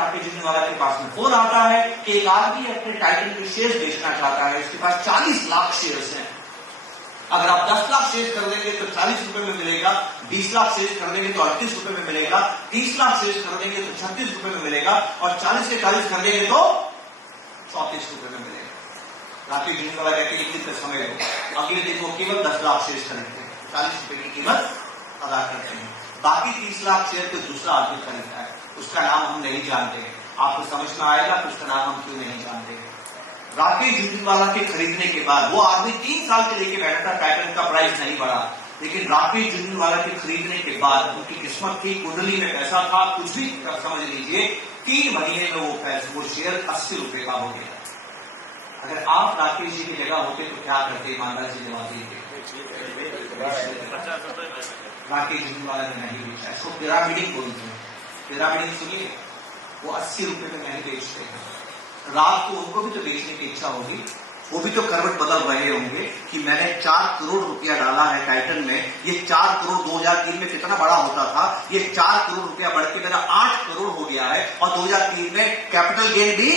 राकेश झुनझुनवाला के पास में फोन आता है कि एक आदमी अपने टाइटन के शेयर बेचना चाहता है, उसके पास 40 लाख शेयर्स हैं, अगर आप 10 लाख शेयर कर देंगे तो 40 रुपए में मिलेगा, 20 लाख शेयर कर देंगे तो 38 रुपए में मिलेगा, 30 लाख शेयर कर देंगे तो 36 रुपए में मिलेगा, और 40 के 40 कर देंगे तो 34 रुपए में मिलेगा। राकेश झुनझुनवाला कहते हैं एक दिन का समय हो, अगले दिन वो केवल 10 लाख शेयर खरीदते हैं, 40 रुपए की कीमत अदा करते हैं, बाकी 30 लाख शेयर कोई दूसरा आदमी खरीदता है, उसका नाम हम नहीं जानते। आपको समझ में आएगा कि उसका नाम हम क्यों नहीं जानते। राकेश झुनझुनवाला के खरीदने के बाद वो आदमी 3 साल से लेके बैठा था, टाइटन का प्राइस नहीं बढ़ा, लेकिन राकेश झुनझुनवाला के खरीदने के बाद उनकी किस्मत थी, कुंडली में पैसा था, कुछ भी समझ लीजिए, 3 महीने में वो शेयर 80 रुपए का हो गया। अगर आप राकेश जी की जगह होते तो क्या करते, ईमानदारी से जवाब दीजिए। राकेश झुनझुनवाला ने नहीं बेचा, इसको पिरामिडिंग बोलते हैं। पिरामिडिंग सुनिए, वो 80 रुपए में नहीं बेचते हैं। रात को उनको भी तो बेचने की इच्छा होगी, वो भी तो करवट बदल रहे होंगे कि मैंने 4 करोड़ रुपया डाला है टाइटन में, ये 4 करोड़ 2003 में कितना बड़ा होता था, ये 4 करोड़ रुपया बढ़ के मेरा 8 करोड़ हो गया है, और 2003 में कैपिटल गेन भी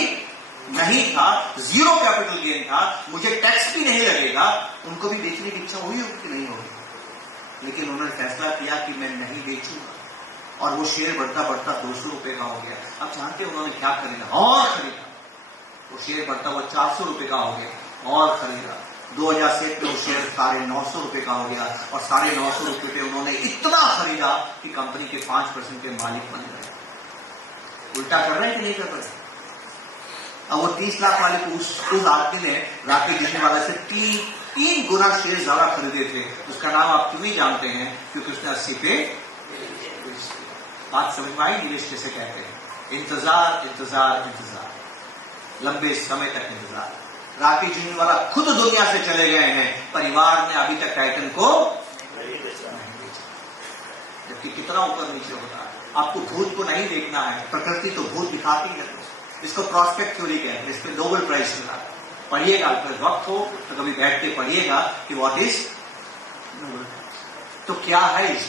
नहीं था, 0 कैपिटल गेन था, मुझे टैक्स भी नहीं लगेगा। उनको भी बेचने की इच्छा हुई होगी कि नहीं होगी, लेकिन उन्होंने फैसला किया कि मैं नहीं बेचूंगा, और वो शेयर बढ़ता बढ़ता 200 रुपए का हो गया। अब जानते उन्होंने क्या खरीदा, और खरीदा, वो शेयर बढ़ता हुआ 400 रुपए का हो गया, और खरीदा। 2007 में वो शेयर 950 रुपए का हो गया, और 950 रुपए पे उन्होंने इतना खरीदा कि कंपनी के 5% के मालिक बन गए। उल्टा कर रहे हैं कि नहीं कर रहे? अब वो 30 लाख वाले को उस आदमी ने राकेश झुनझुनवाला से 3 गुना शेयर ज्यादा खरीदे थे। उसका नाम आप क्यों नहीं जानते हैं? क्योंकि उसने 80 पे। बात समझ में आई? निवेश कैसे कहते हैं? इंतजार, इंतजार, इंतजार, लंबे समय तक इंतजार। राकेश झुनझुनवाला खुद दुनिया से चले गए हैं, परिवार ने अभी तक टाइटन को नहीं बेचा, जबकि कितना ऊपर नीचे होता है। आपको भूत को नहीं देखना है, प्रकृति तो भूत दिखाती है। इसको प्रॉस्पेक्ट थ्योरी कहते हैं, इसमें नोबेल प्राइज मिला। पढ़िएगा, अगर वक्त हो तो कभी बैठ के पढ़िएगा कि व्हाट इज नोबेल। तो क्या है इस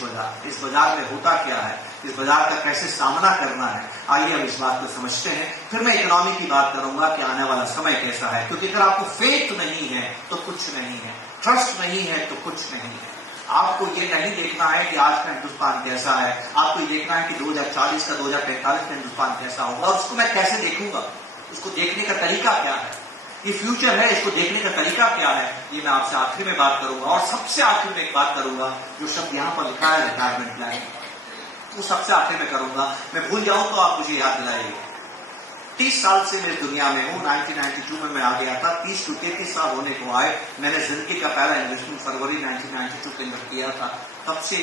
बाजार में होता क्या है, इस बाजार का कैसे सामना करना है, आइए हम इस बात को समझते हैं। फिर मैं इकोनॉमी की बात करूंगा कि आने वाला समय कैसा है, क्योंकि अगर आपको फेथ नहीं है तो कुछ नहीं है, ट्रस्ट नहीं है तो कुछ नहीं है। आपको ये नहीं देखना है कि आज का हिंदुस्तान कैसा है, आपको ये देखना है कि 2040 का 2045 का हिंदुस्तान कैसा होगा, और उसको मैं कैसे देखूंगा, उसको देखने का तरीका क्या है, ये फ्यूचर है, इसको देखने का तरीका क्या है, ये मैं आपसे आखिरी में बात करूंगा। और सबसे आखिर में एक बात करूंगा, जो शब्द यहां पर लिखा है रिटायरमेंट प्लान, वो सबसे आखिर में करूंगा। मैं भूल जाऊं तो आप मुझे याद दिलाइएगा। 30 साल से मैं दुनिया में हूं, 1992 में मैं आ गया था, 30-33 साल होने को आए। मैंने जिंदगी का पहला इन्वेस्टमेंट फरवरी 1992 के अंदर किया था। तब से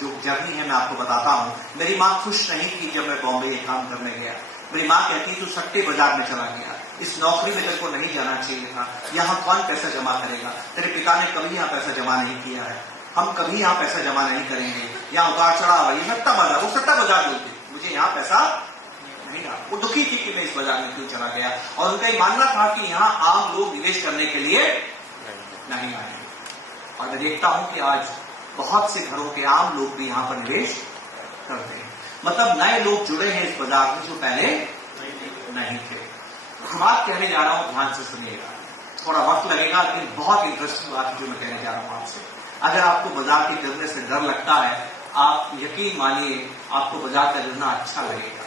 जो जर्नी है मैं आपको बताता हूं। मेरी माँ खुश नहीं थी जब मैं बॉम्बे ये काम करने गया। मेरी माँ कहती तू सट्टे बाजार में चला गया, इस नौकरी में तेरे को नहीं जाना चाहिए था, यहाँ कौन पैसा जमा करेगा, तेरे पिता ने कभी यहाँ पैसा जमा नहीं किया है, हम कभी यहाँ पैसा जमा नहीं करेंगे, यहाँ उतार चढ़ाव, ये सट्टा बाजार, वो सट्टा बाजार बोलते, मुझे यहाँ पैसा नहीं रहा। वो दुखी थी कि मैं इस बाजार में क्यों चला गया, और उनका ये मानना था कि यहाँ आम लोग निवेश करने के लिए नहीं आए। और मैं देखता हूं कि आज बहुत से घरों के आम लोग भी यहाँ पर निवेश करते हैं, मतलब नए लोग जुड़े हैं इस बाजार में जो पहले नहीं थे। हम बात कहने जा रहा हूं, ध्यान से सुनिएगा, थोड़ा वक्त लगेगा, लेकिन बहुत इंटरेस्टिंग बात जो मैं कहने जा रहा हूं आपसे। अगर आपको बाजार के गिरने से डर लगता है, आप यकीन मानिए आपको बाजार का गिरना अच्छा लगेगा,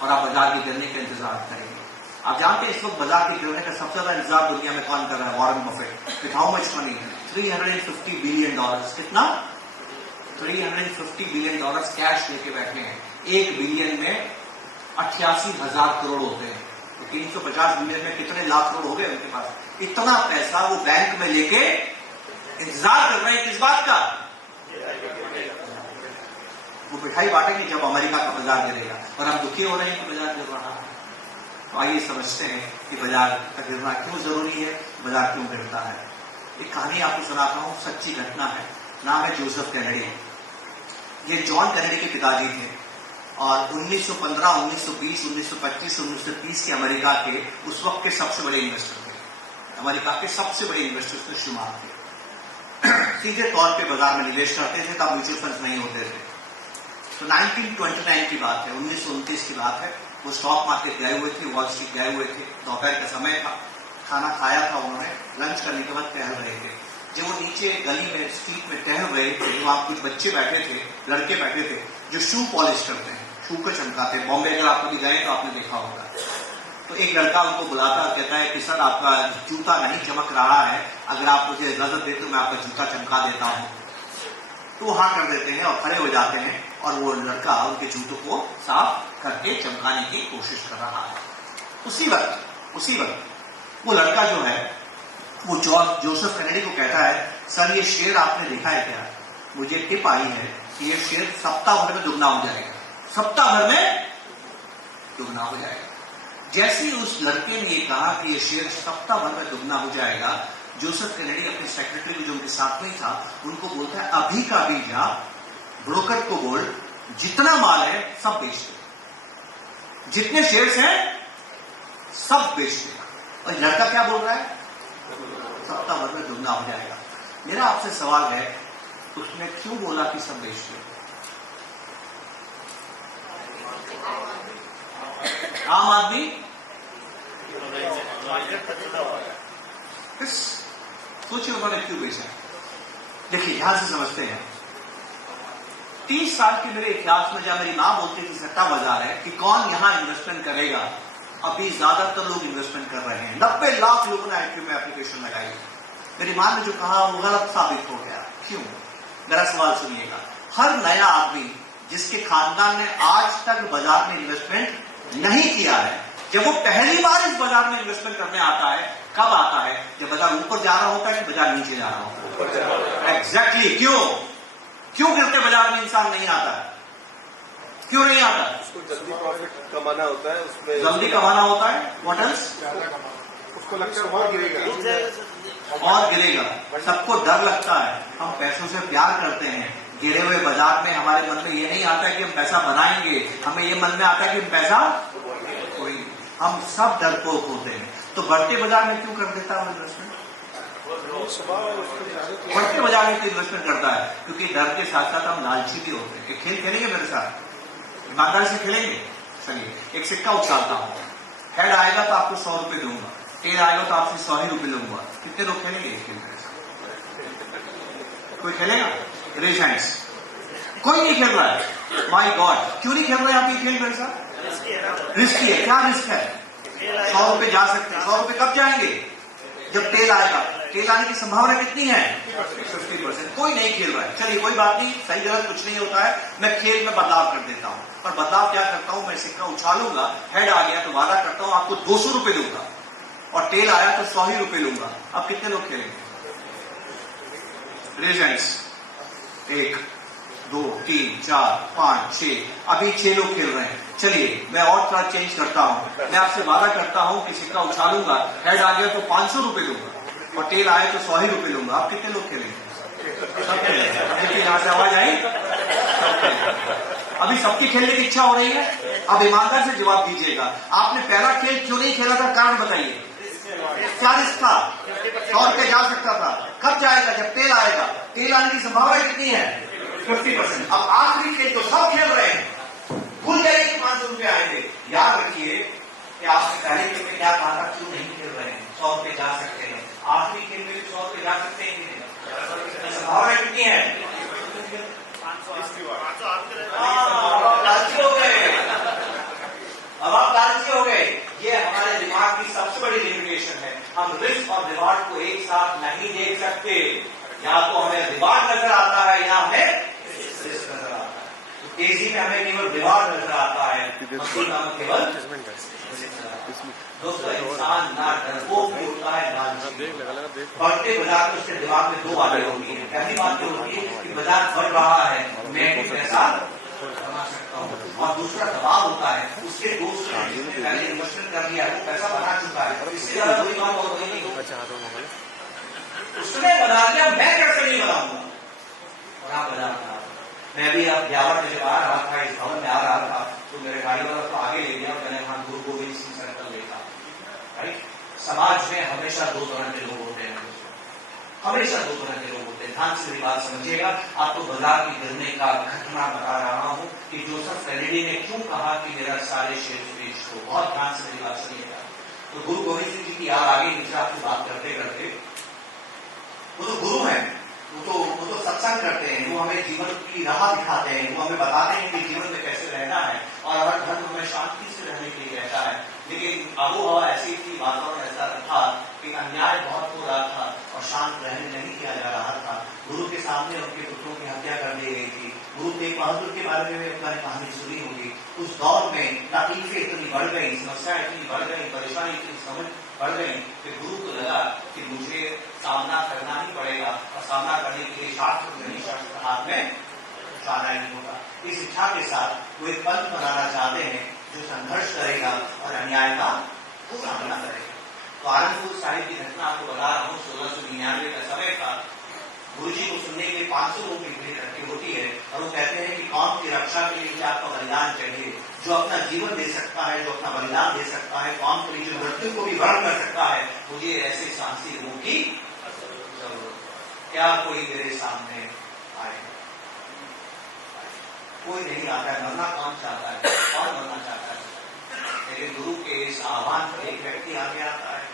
और आप बाजार के गिरने का इंतजार करेंगे। आप जानते हैं इस वक्त बाजार के गिरने का सबसे ज्यादा इंतजार दुनिया में कौन कर रहा है? Warren Buffett. With how much money? $350 billion. कितना? $350 बिलियन कैश लेके बैठे हैं। 1 बिलियन में 88,000 करोड़ होते हैं, तो 350 बिलियन में कितने लाख करोड़ हो गए उनके पास? इतना पैसा वो बैंक में लेके इंतजार कर रहे हैं किस बात का? वो मिठाई बांटेंगे जब अमेरिका का बाजार गिरेगा, और हम दुखी हो रहे हैं कि बाजार गिर रहा है। तो आइए समझते हैं कि बाजार का गिरना क्यों जरूरी है, बाजार क्यों गिरता है। एक कहानी आपको सुनाता हूं, सच्ची घटना है। नाम है जोसेफ कैनेडी। ये जॉन कैनेडी के पिताजी थे, और 1915, 1920, 1925, 1930 के अमेरिका के उस वक्त के सबसे बड़े इन्वेस्टर थे। अमेरिका के सबसे बड़े इन्वेस्टर्स में शुमार थे। सीधे तौर पे बाजार में निवेश करते थे, तब म्यूचुअल फंड नहीं होते थे। तो 1929 की बात है, 1929 की बात है। वो स्टॉक मार्केट गए हुए थे, वॉल स्ट्रीट गए हुए थे, दोपहर का समय था, खाना खाया था उन्होंने, लंच करने के बाद टहल रहे थे। जब वो नीचे गली में स्ट्रीट में टहल रहे थे, वहां कुछ बच्चे बैठे थे, लड़के बैठे थे जो शू पॉलिश करते हैं, शू को चमकाते हैं। बॉम्बे अगर आप कभी गए तो आपने देखा होगा। तो एक लड़का उनको बुलाता कहता है कि सर आपका जूता नहीं चमक रहा है, अगर आप मुझे इजाजत दे तो मैं आपका जूता चमका देता हूं। तो हाँ कर देते हैं और खड़े हो जाते हैं और वो लड़का उनके जूतों को साफ करके चमकाने की कोशिश कर रहा है। उसी वक्त वो लड़का जो है वो जोसेफ कैनेडी को कहता है, सर ये शेर आपने देखा है क्या? मुझे टिप आई है कि ये शेर सप्ताह भर में दुगना हो जाएगा, सप्ताह भर में दुगना हो जाएगा। जैसे ही उस लड़के ने ये कहा कि ये शेर सप्ताह भर में दुगना हो जाएगा, जोसेफ कैनेडी अपने सेक्रेटरी जो उनके साथ में था उनको बोलता है, अभी का अभी जा ब्रोकर को बोल जितना माल है सब बेच दे, जितने शेयर्स हैं सब बेच दे। और लड़का क्या बोल रहा है? सप्ताह भर में दुगना हो जाएगा। मेरा आपसे सवाल है, उसने क्यों बोला कि सब बेच दे? आम आदमी सोचिए उन्होंने क्यों बेचा। देखिए यहां से समझते हैं, 30 साल के मेरे इतिहास में जब मेरी मां बोलती थी सट्टा बाजार है कि कौन यहां इन्वेस्टमेंट करेगा, अभी ज्यादातर लोग इन्वेस्टमेंट कर रहे हैं। 90 लाख लोगों ने आईपीओ में एप्लीकेशन लगाई। मेरी मां ने जो कहा वो गलत साबित हो गया। क्यों? मेरा सवाल सुनिएगा। हर नया आदमी जिसके खानदान ने आज तक बाजार में इन्वेस्टमेंट नहीं किया है, जब वो पहली बार इस बाजार में इन्वेस्टमेंट करने आता है, कब आता है? जब बाजार ऊपर जा रहा होता है कि बाजार नीचे जा रहा होता है। एग्जैक्टली। क्यों गिरते बाजार में इंसान नहीं आता है? क्यों नहीं आता? उसको जल्दी प्रॉफिट कमाना होता है, उसमें जल्दी कमाना होता है। What else? उसको लगता है और गिरेगा। सबको डर लगता है। हम पैसों से प्यार करते हैं। गिरे हुए बाजार में हमारे मन में ये नहीं आता है कि हम पैसा बनाएंगे, हमें ये मन में आता है कि हम पैसा कोई, हम सब डरपोक होते हैं। तो बढ़ते बाजार में क्यों कर देता है इन्वेस्टमेंट? बढ़ते बाजार में क्यों इन्वेस्टमेंट करता है? क्योंकि डर के साथ साथ हम लालची भी होते हैं। एक खेल खेलेंगे मेरे साथ, ईमानदारी से खेलेंगे। चलिए एक सिक्का उछालता हूं, हेड आएगा तो आपको 100 रुपए दूंगा, टेल आएगा तो आपसे 100 ही रुपए लूंगा। कितने लोग खेलेंगे ये खेल मेरे साथ? कोई खेलेगा? Raise hands. कोई नहीं खेल रहा है। माय गॉड, क्यों नहीं खेल रहे हैं आप ये खेल मेरे साथ? रिस्की है। क्या रिस्क है? 100 रुपए जा सकते हैं। 100 रुपए कब जाएंगे? जब टेल आएगा। टेल आने की संभावना कितनी है? 50%। कोई नहीं खेल रहा है। चलिए कोई बात नहीं, सही गलत कुछ नहीं होता है। मैं खेल में बदलाव कर देता हूं। और बदलाव क्या करता हूं? मैं सिक्का उछालूंगा, हेड आ गया तो वादा करता हूं आपको 200 रुपए दूंगा, और टेल आया तो 100 ही रुपए लूंगा। अब कितने लोग खेलेंगे? Raise hands. 1 2 3 4 5 6। अभी 6 लोग खेल रहे हैं। चलिए मैं और थोड़ा चेंज करता हूं। मैं आपसे वादा करता हूं कि सिक्का उछालूंगा, हेड आ गया तो 500 रुपए दूंगा, और टेल आया तो 100 ही रुपए लूंगा। आप कितने लोग खेलेंगे? सब खेलेंगे। देखिए यहां से आवाज आई। अभी सबकी खेलने की इच्छा हो रही है। अब ईमानदार से जवाब दीजिएगा, आपने पहला खेल क्यों नहीं खेला था? कारण बताइए। क्या रिस्क था? 100 रुपए जा सकता था। कब जाएगा? जब टेल आएगा। टेल आने की संभावना कितनी है? 50%। अब आखिरी खेल तो सब खेल रहे हैं, भूल जाइए कि 500 रुपए आएंगे। याद रखिए कि आपने पहले खेल में क्या कहा था, क्यों नहीं खेल रहे हैं? 100 रुपए जा सकते हैं। आखिरी खेल में 100 रुपए जा सकते हैं। संभावना कितनी है? 500 हो गए। अब आप लालची हो गए। ये हमारे दिमाग की सबसे बड़ी लिमिटेशन है। हम रिस्क और रिवार्ड को एक साथ नहीं देख सकते। या तो हमें रिवार्ड नजर आता है या हमें रिस्क नजर आता है। तेजी में हमें केवल रिवार्ड नजर आता है, केवल दोस्तों इंसान ना डरपोक भी होता है ना लालची। बढ़ते बाजार में उसके दिमाग में 2 बातें होती हैं। पहली बात तो होती है कि बाजार बढ़ रहा है, मैं कुछ पैसा कमा सकता हूँ, और दूसरा दबाव होता है उसके दोस्त ने जिसने पहले इन्वेस्टमेंट कर लिया वो पैसा बना चुका है। इससे ज्यादा बुरी बात और कोई नहीं। उसने बना लिया, मैं कैसे नहीं बनाऊंगा? और आप बना। मैं भी अब ब्यावर में जब आ रहा था, इस भवन में आ रहा था, तो मेरे गाड़ी वाला तो आगे ले गया, मैंने वहां गुरु गोविंद सिंह सर्कल देखा। राइट? समाज में हमेशा 2 तरह के लोग होते हैं। हमेशा 2 तरह के लोग होते हैं। ध्यान से मेरी बात समझिएगा। आपको बाजार के गिरने का घटना बता रहा हूं कि जोसेफ कैनेडी ने क्यों कहा कि मेरा सारे शेयर बेच दो। बहुत ध्यान से मेरी बात सुनिएगा। तो गुरु गोविंद सिंह जी की याद आगे नीचे आपकी बात करते करते, वो तो गुरु है, वो तो सत्संग करते हैं, वो हमें जीवन की राह दिखाते हैं, वो हमें बताते हैं कि जीवन में कैसे रहना है और हर धर्म में शांति से रहने के लिए रहता है। लेकिन आबोहवा ऐसी थी, वातावरण ऐसा था कि अन्याय बहुत हो रहा था और शांत रहने नहीं किया जा रहा था। गुरु के सामने उनके पुत्रों की हत्या कर दी गई थी। गुरु तेग बहादुर के बारे में अपना कहानी सुनी होगी। उस दौर में तकलीफें इतनी बढ़ गई, समस्याएं इतनी बढ़ गई, परेशानी इतनी समझ बढ़ गई कि गुरु को लगा कि मुझे सामना करना ही पड़ेगा और सामना करने के लिए शास्त्र नहीं, शास्त्र हाथ में जाना ही होगा। इस इच्छा के साथ वो एक पंथ बनाना चाहते हैं जो संघर्ष करेगा और अन्याय का सामना करेगा। तो आनंदपुर साहिब की घटना आपको बता रहा हूँ। 1699 का समय था। गुरु जी को सुनने के लिए 500 लोगों की भीड़ इकट्ठी होती है और वो कहते हैं कि कौम की रक्षा के लिए आपका बलिदान चाहिए। जो अपना जीवन दे सकता है, जो अपना बलिदान दे सकता है, कौम के लिए जो मृत्यु को भी वर्ण कर सकता है, मुझे ऐसे साहसी लोगों की जरूरत। क्या कोई मेरे सामने आए? कोई नहीं आता है। मरना कौन चाहता है? कौन मरना चाहता है? लेकिन गुरु के इस आह्वान पर एक व्यक्ति आगे आता है,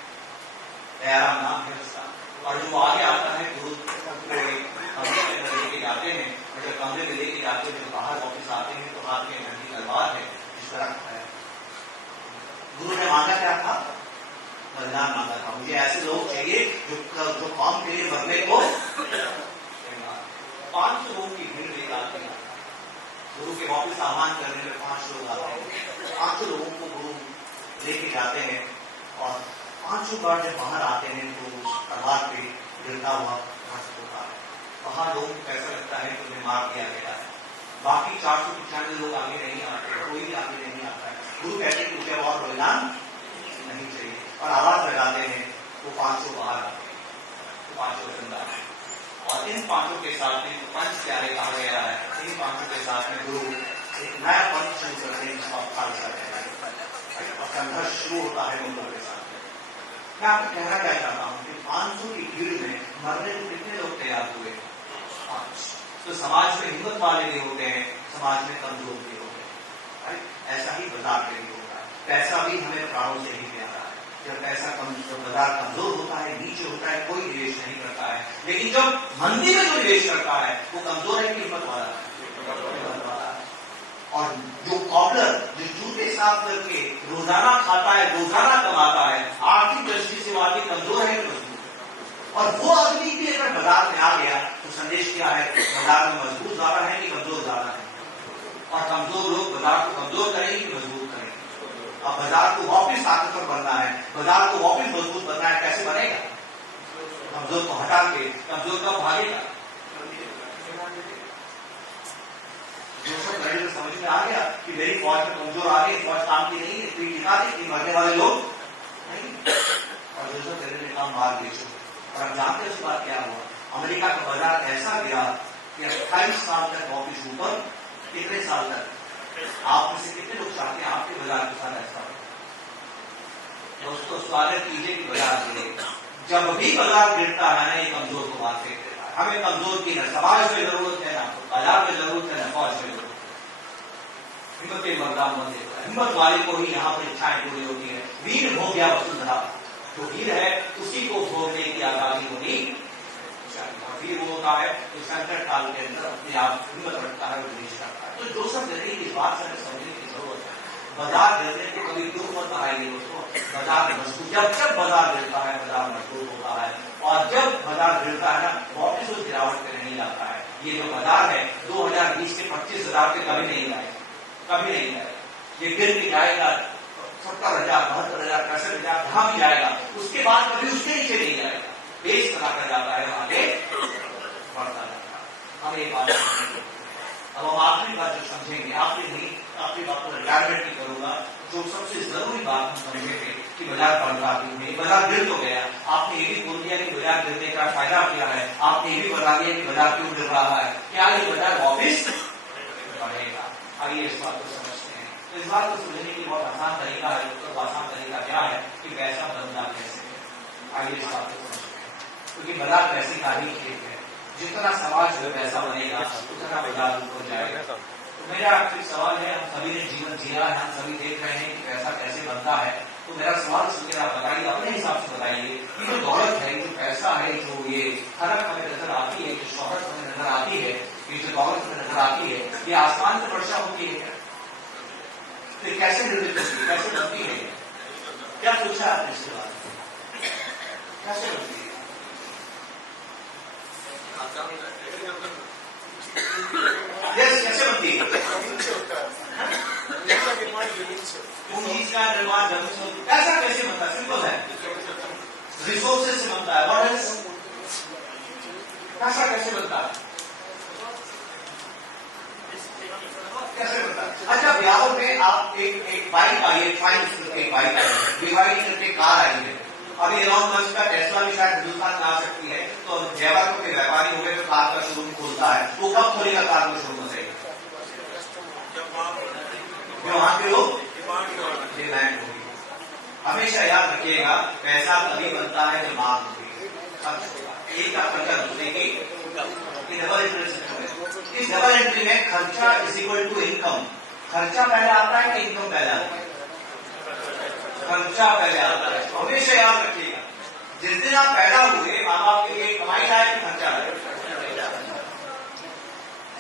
दयाराम नाम है उसका, और जो आगे आता है गुरु को कमरे में लेके जाते हैं। और जब कमरे में लेके जाते हैं, जब बाहर वापिस आते हैं तो हाथ में घंटी तलवार है, जिस तरह है। गुरु ने मांगा क्या था? बलिदान मांगा था। मुझे ऐसे लोग चाहिए जो कौम के लिए मरने को 500 लोगों की भीड़ लेकर आते हैं। गुरु के वापिस आह्वान करने में 5 लोग आते हैं। 500 लोगों को गुरु लेके जाते हैं और 500 बार जब बाहर आते हैं तो तलवार पे गिरता हुआ होता है। वहां लोगों को ऐसा लगता है कि उन्हें मार दिया गया है। बाकी 495 लोग आगे नहीं आते, कोई भी आगे नहीं आता है। गुरु कहते हैं कि मुझे और बलिदान नहीं चाहिए और आवाज लगाते हैं तो 500 बाहर आते हैं, तो 500 जिंदा है। और इन 500 के साथ में पंच प्यारे कहा गया है। इन 500 के साथ में गुरु एक नया पंच शुरू करते हैं जिसको खालसा कहते हैं और संघर्ष शुरू होता है मुगलों के साथ। मैं आपको कहना क्या चाहता हूं कि 500 की भीड़ में मरने को कितने लोग तैयार हुए? 5। तो समाज में हिम्मत वाले भी होते हैं, समाज में कमजोर भी होते हैं। ऐसा ही बाजार के लिए होता है। पैसा भी हमें प्राणों से ही प्यारा है। जब पैसा बाजार कमजोर होता है, नीचे होता है, कोई निवेश नहीं करता है। लेकिन जब मंदी में जो निवेश करता है वो कमजोर है कि हिम्मत वाला है? और जो कॉबलर जो जूते साफ करके रोजाना खाता है, रोजाना कमाता है, आर्थिक दृष्टि से वो आदमी कमजोर है कि मजबूत? और वो आदमी भी अगर बाजार में आ गया तो संदेश क्या है? बाजार में मजबूत ज्यादा है कि कमजोर ज्यादा है? और कमजोर लोग बाजार को कमजोर करेंगे कि मजबूत करेंगे? अब बाजार को वापिस ताकतवर बनना है, बाजार को वापिस मजबूत बनना है, कैसे बनेगा? कमजोर को हटा के कमजोर का भागेगा। समझ में आ गया कि मेरी फौज में कमजोर आ गई, फौज काम की नहीं है, पीठ दिखा दी कि मरने वाले लोग नहीं। और जोसेफ कैनेडी ने कहा मार बेचो। और अब जानते हैं उस बात क्या हुआ? अमेरिका का बाजार ऐसा गिरा कि 28 साल तक वापिस ऊपर। कितने साल तक? आप में से कितने लोग चाहते हैं आपके बाजार के साथ ऐसा हो? दोस्तों स्वागत कीजिए कि बाजार गिरे। जब भी बाजार गिरता है ना, ये कमजोर को बात फेंक देता है। हमें कमजोर की ना समाज में जरूरत है, ना बाजार में जरूरत है, ना फौज में जरूरत है। हिम्मत मर्दान बन देता है। हिम्मत वाले को ही यहाँ पर इच्छाएं पूरी होती है। वीर हो गया वसुंधरा। जो वीर है उसी को भोगने की आजादी होनी चाहिए। वीर वो होता है जो संकट काल के अंदर अपने आप हिम्मत रखता है, उपदेश करता है। तो जोसेफ कैनेडी की बात से समझने की जरूरत है। बाजार गिरने को कभी दुख मत आएगी दोस्तों। बाजार मजबूत, जब बाजार गिरता है बाजार मजबूत होता है। और जब बाजार गिरता है ना, वापिस उस गिरावट पे नहीं जाता है। ये जो बाजार है 2020 के 25,000 पे कभी नहीं आए, कभी नहीं आएगा। ये गिर के जाएगा 70,000, 72,000, 65,000 जहां भी जाएगा, उसके बाद कभी उसके नीचे नहीं जाएगा। बेस बनाकर जाता है, आगे बढ़ता जाता है। हम एक बात अब हम आखिरी बात जो समझेंगे, आखिरी बात को रिटायरमेंट नहीं करूंगा। जो सबसे जरूरी बात हम समझेंगे कि बाजार बढ़ता नहीं, बाजार गिर तो गया। आपने ये भी बोल दिया कि बाजार गिरने का फायदा क्या है, आपने ये भी बता दिया कि बाजार क्यों गिर रहा है। क्या ये बाजार वापिस बढ़ेगा? आइए इस बात को समझते हैं। तो इस बात को समझने की बहुत आसान तरीका है। तो आसान तरीका क्या है कि पैसा बनता कैसे है? आइए इस बात को समझते हैं। क्योंकि बाजार पैसे का ही खेल है। जितना समाज में पैसा बनेगा उतना बाजार ऊपर जाएगा। तो मेरा आपसे सवाल है, हम सभी ने जीवन जिया है, हम सभी देख रहे हैं कि पैसा कैसे बनता है। तो मेरा सवाल सुनकर आप बताइए, अपने हिसाब से बताइए कि जो दौलत है, जो पैसा है, जो ये खरक हमें नजर आती है, जो शोहरत हमें नजर आती है, ये जो दौलत हमें नजर आती है, ये आसमान से वर्षा होती है क्या? फिर कैसे निर्मित होती है, कैसे बनती है? क्या सोचा आपने इसके बारे में? कैसे बनती है? यस, कैसे बनती है? पूंजी का निर्माण जमीन से। ऐसा कैसे बनता है? सिंपल है, रिसोर्सेज से बनता है। व्हाट इज पैसा? कैसे बनता है? कैसे बनता है? अच्छा, ब्याहों में आप एक बाइक आई है, फाइन एक बाइक आई है, डिवाइड करके कार आई है। अभी एलॉन मस्क का टेस्ला भी शायद हिंदुस्तान में आ सकती है। तो जयवर को व्यापारी हो गए तो कार का शोरूम खोलता है, वो कब खोलेगा कार का शोरूम? से वहां के लोग डिमांड होगी। हमेशा याद रखिएगा, पैसा तभी बनता है जब मांग होगी। एक का खर्चा दूसरे की डबल एंट्री सिस्टम है। इस डबल एंट्री में खर्चा इज इक्वल टू इनकम। खर्चा पहले आता है कि इनकम पहले आता है? खर्चा पहले आता है। हमेशा याद रखिएगा, जिस दिन आप पैदा हुए माँ बाप के लिए कमाई आए कि खर्चा आए?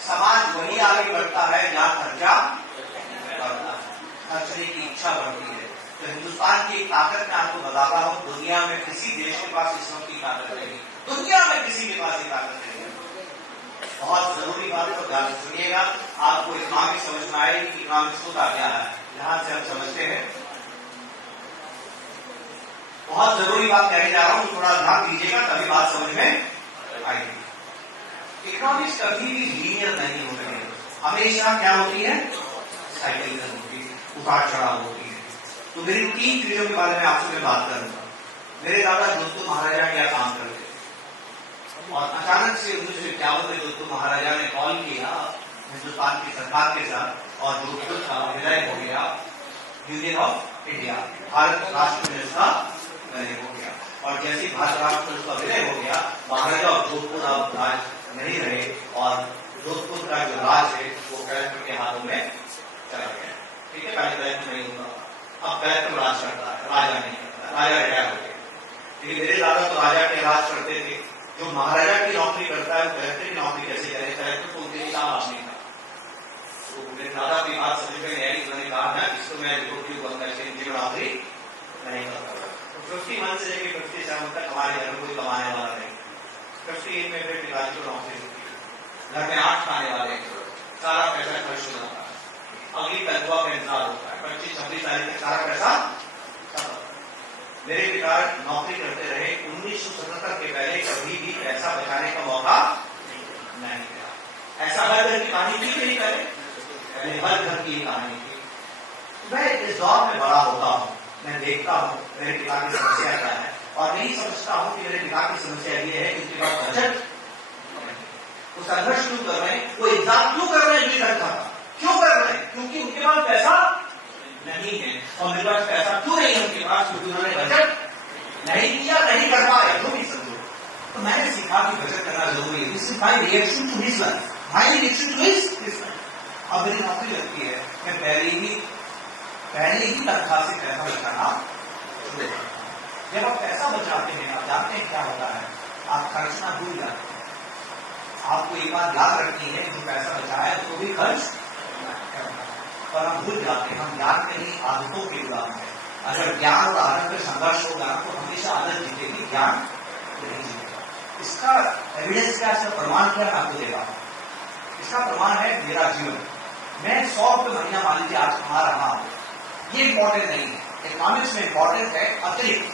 समाज वही आगे बढ़ता है जहां खर्चा बढ़ता है, खर्चने की इच्छा बढ़ती है। तो हिंदुस्तान की एक ताकत मैं आपको बताता हूं, दुनिया में किसी देश के पास इस वक्त की ताकत नहीं, दुनिया में किसी के पास ये ताकत नहीं है। बहुत जरूरी बात है, तो ध्यान से सुनिएगा, आपको इकोनॉमिक्स समझ में आएगी कि इकोनॉमिक्स होता क्या है। यहां से हम समझते हैं, बहुत जरूरी बात कहने जा रहा हूं, तो थोड़ा ध्यान दीजिएगा, तभी बात समझ में आएगी। इकोनॉमिक्स कभी भी लीनियर नहीं होती है, हमेशा क्या होती है? साइकिल होती है, उतार चढ़ाव होती है। तो मेरी 3 चीजों के बारे में आपसे मैं बात करूंगा। मेरे दादा जोधपुर महाराजा क्या काम करते और अचानक से 1951 में जोधपुर महाराजा ने कॉल किया हिंदुस्तान की सरकार के साथ, और जोधपुर का विलय हो गया यूनियन ऑफ इंडिया, भारत राष्ट्र में उसका विलय हो गया। और जैसे भारत राष्ट्र में उसका विलय हो गया, महाराजा और जोधपुर अब राज नहीं रहे, और जोधपुर का जो राज है वो कलेक्टर के हाथों में चला गया। ठीक है, पहले कलेक्टर नहीं होता, अब कलेक्टर राज करता है, राजा नहीं करता, राजा रिटायर हो गया। लेकिन मेरे दादा तो राजा के राज करते थे। जो महाराजा की नौकरी करता है वो कलेक्टर की नौकरी कैसे करे? कलेक्टर को उनके लिए काम नहीं था। तो मेरे दादा की बात समझ में नहीं आई, उन्होंने कहा है इसको मैं रिपोर्टिव बनकर इनकी नौकरी नहीं करता। 51 से लेकर 57 तक हमारे घर में कोई कमाने वाला नहीं। 58 में फिर पिताजी को नौकरी होती है, घर में 8 खाने वाले, सारा पैसा खर्च हो जाता है, अगली तनख्वाह का इंतजार होता है, 25-26 तारीख तक सारा पैसा खत्म। मेरे पिता नौकरी करते रहे, 1977 के पहले कभी भी पैसा बचाने का मौका नहीं मिला। ऐसा हर घर की कहानी थी कि नहीं? पहले हर घर की कहानी थी। मैं इस दौर में बड़ा होता हूँ, मैं देखता हूँ मेरे पिता की समस्या क्या है, और नहीं समझता हूँ कि मेरे पिता की समस्या ये है कि उनके पास बजट, वो संघर्ष क्यों कर रहे हैं, वो एग्जाम क्यों कर रहे हैं, क्यों कर रहे हैं? क्योंकि उनके पास पैसा नहीं है। और मेरे पास पैसा क्यों नहीं है उनके पास? क्योंकि उन्होंने बजट नहीं किया, नहीं कर पाए, जो भी समझो। तो मैंने सीखा कि बचत करना जरूरी है। This is my reaction to his life, my reaction to his life. अब मेरी नौकरी लगती है, मैं पहले ही तनख्वाह से पैसा बचाना शुरू करता हूं। जब आप पैसा बचाते हैं, आप जानते हैं क्या होता है, आप खर्चना भूल जाते हैं। आपको एक बात याद रखनी है, जो पैसा बचाया तो भी खर्च करना, पर हम भूल जाते हैं। हम ज्ञान में ही आदतों के गुलाम है। अगर ज्ञान और आदत में संघर्ष होगा तो हमेशा आदत जीतेगी, ज्ञान नहीं जीतेगा। इसका एविडेंस क्या, इसका प्रमाण क्या, मैं आपको देगा। इसका प्रमाण है मेरा जीवन। मैं 100 रुपये महीना मान लीजिए आज कमा रहा हूं, ये इंपॉर्टेंट नहीं है। इकोनॉमिक्स में इंपॉर्टेंट है अतिरिक्त।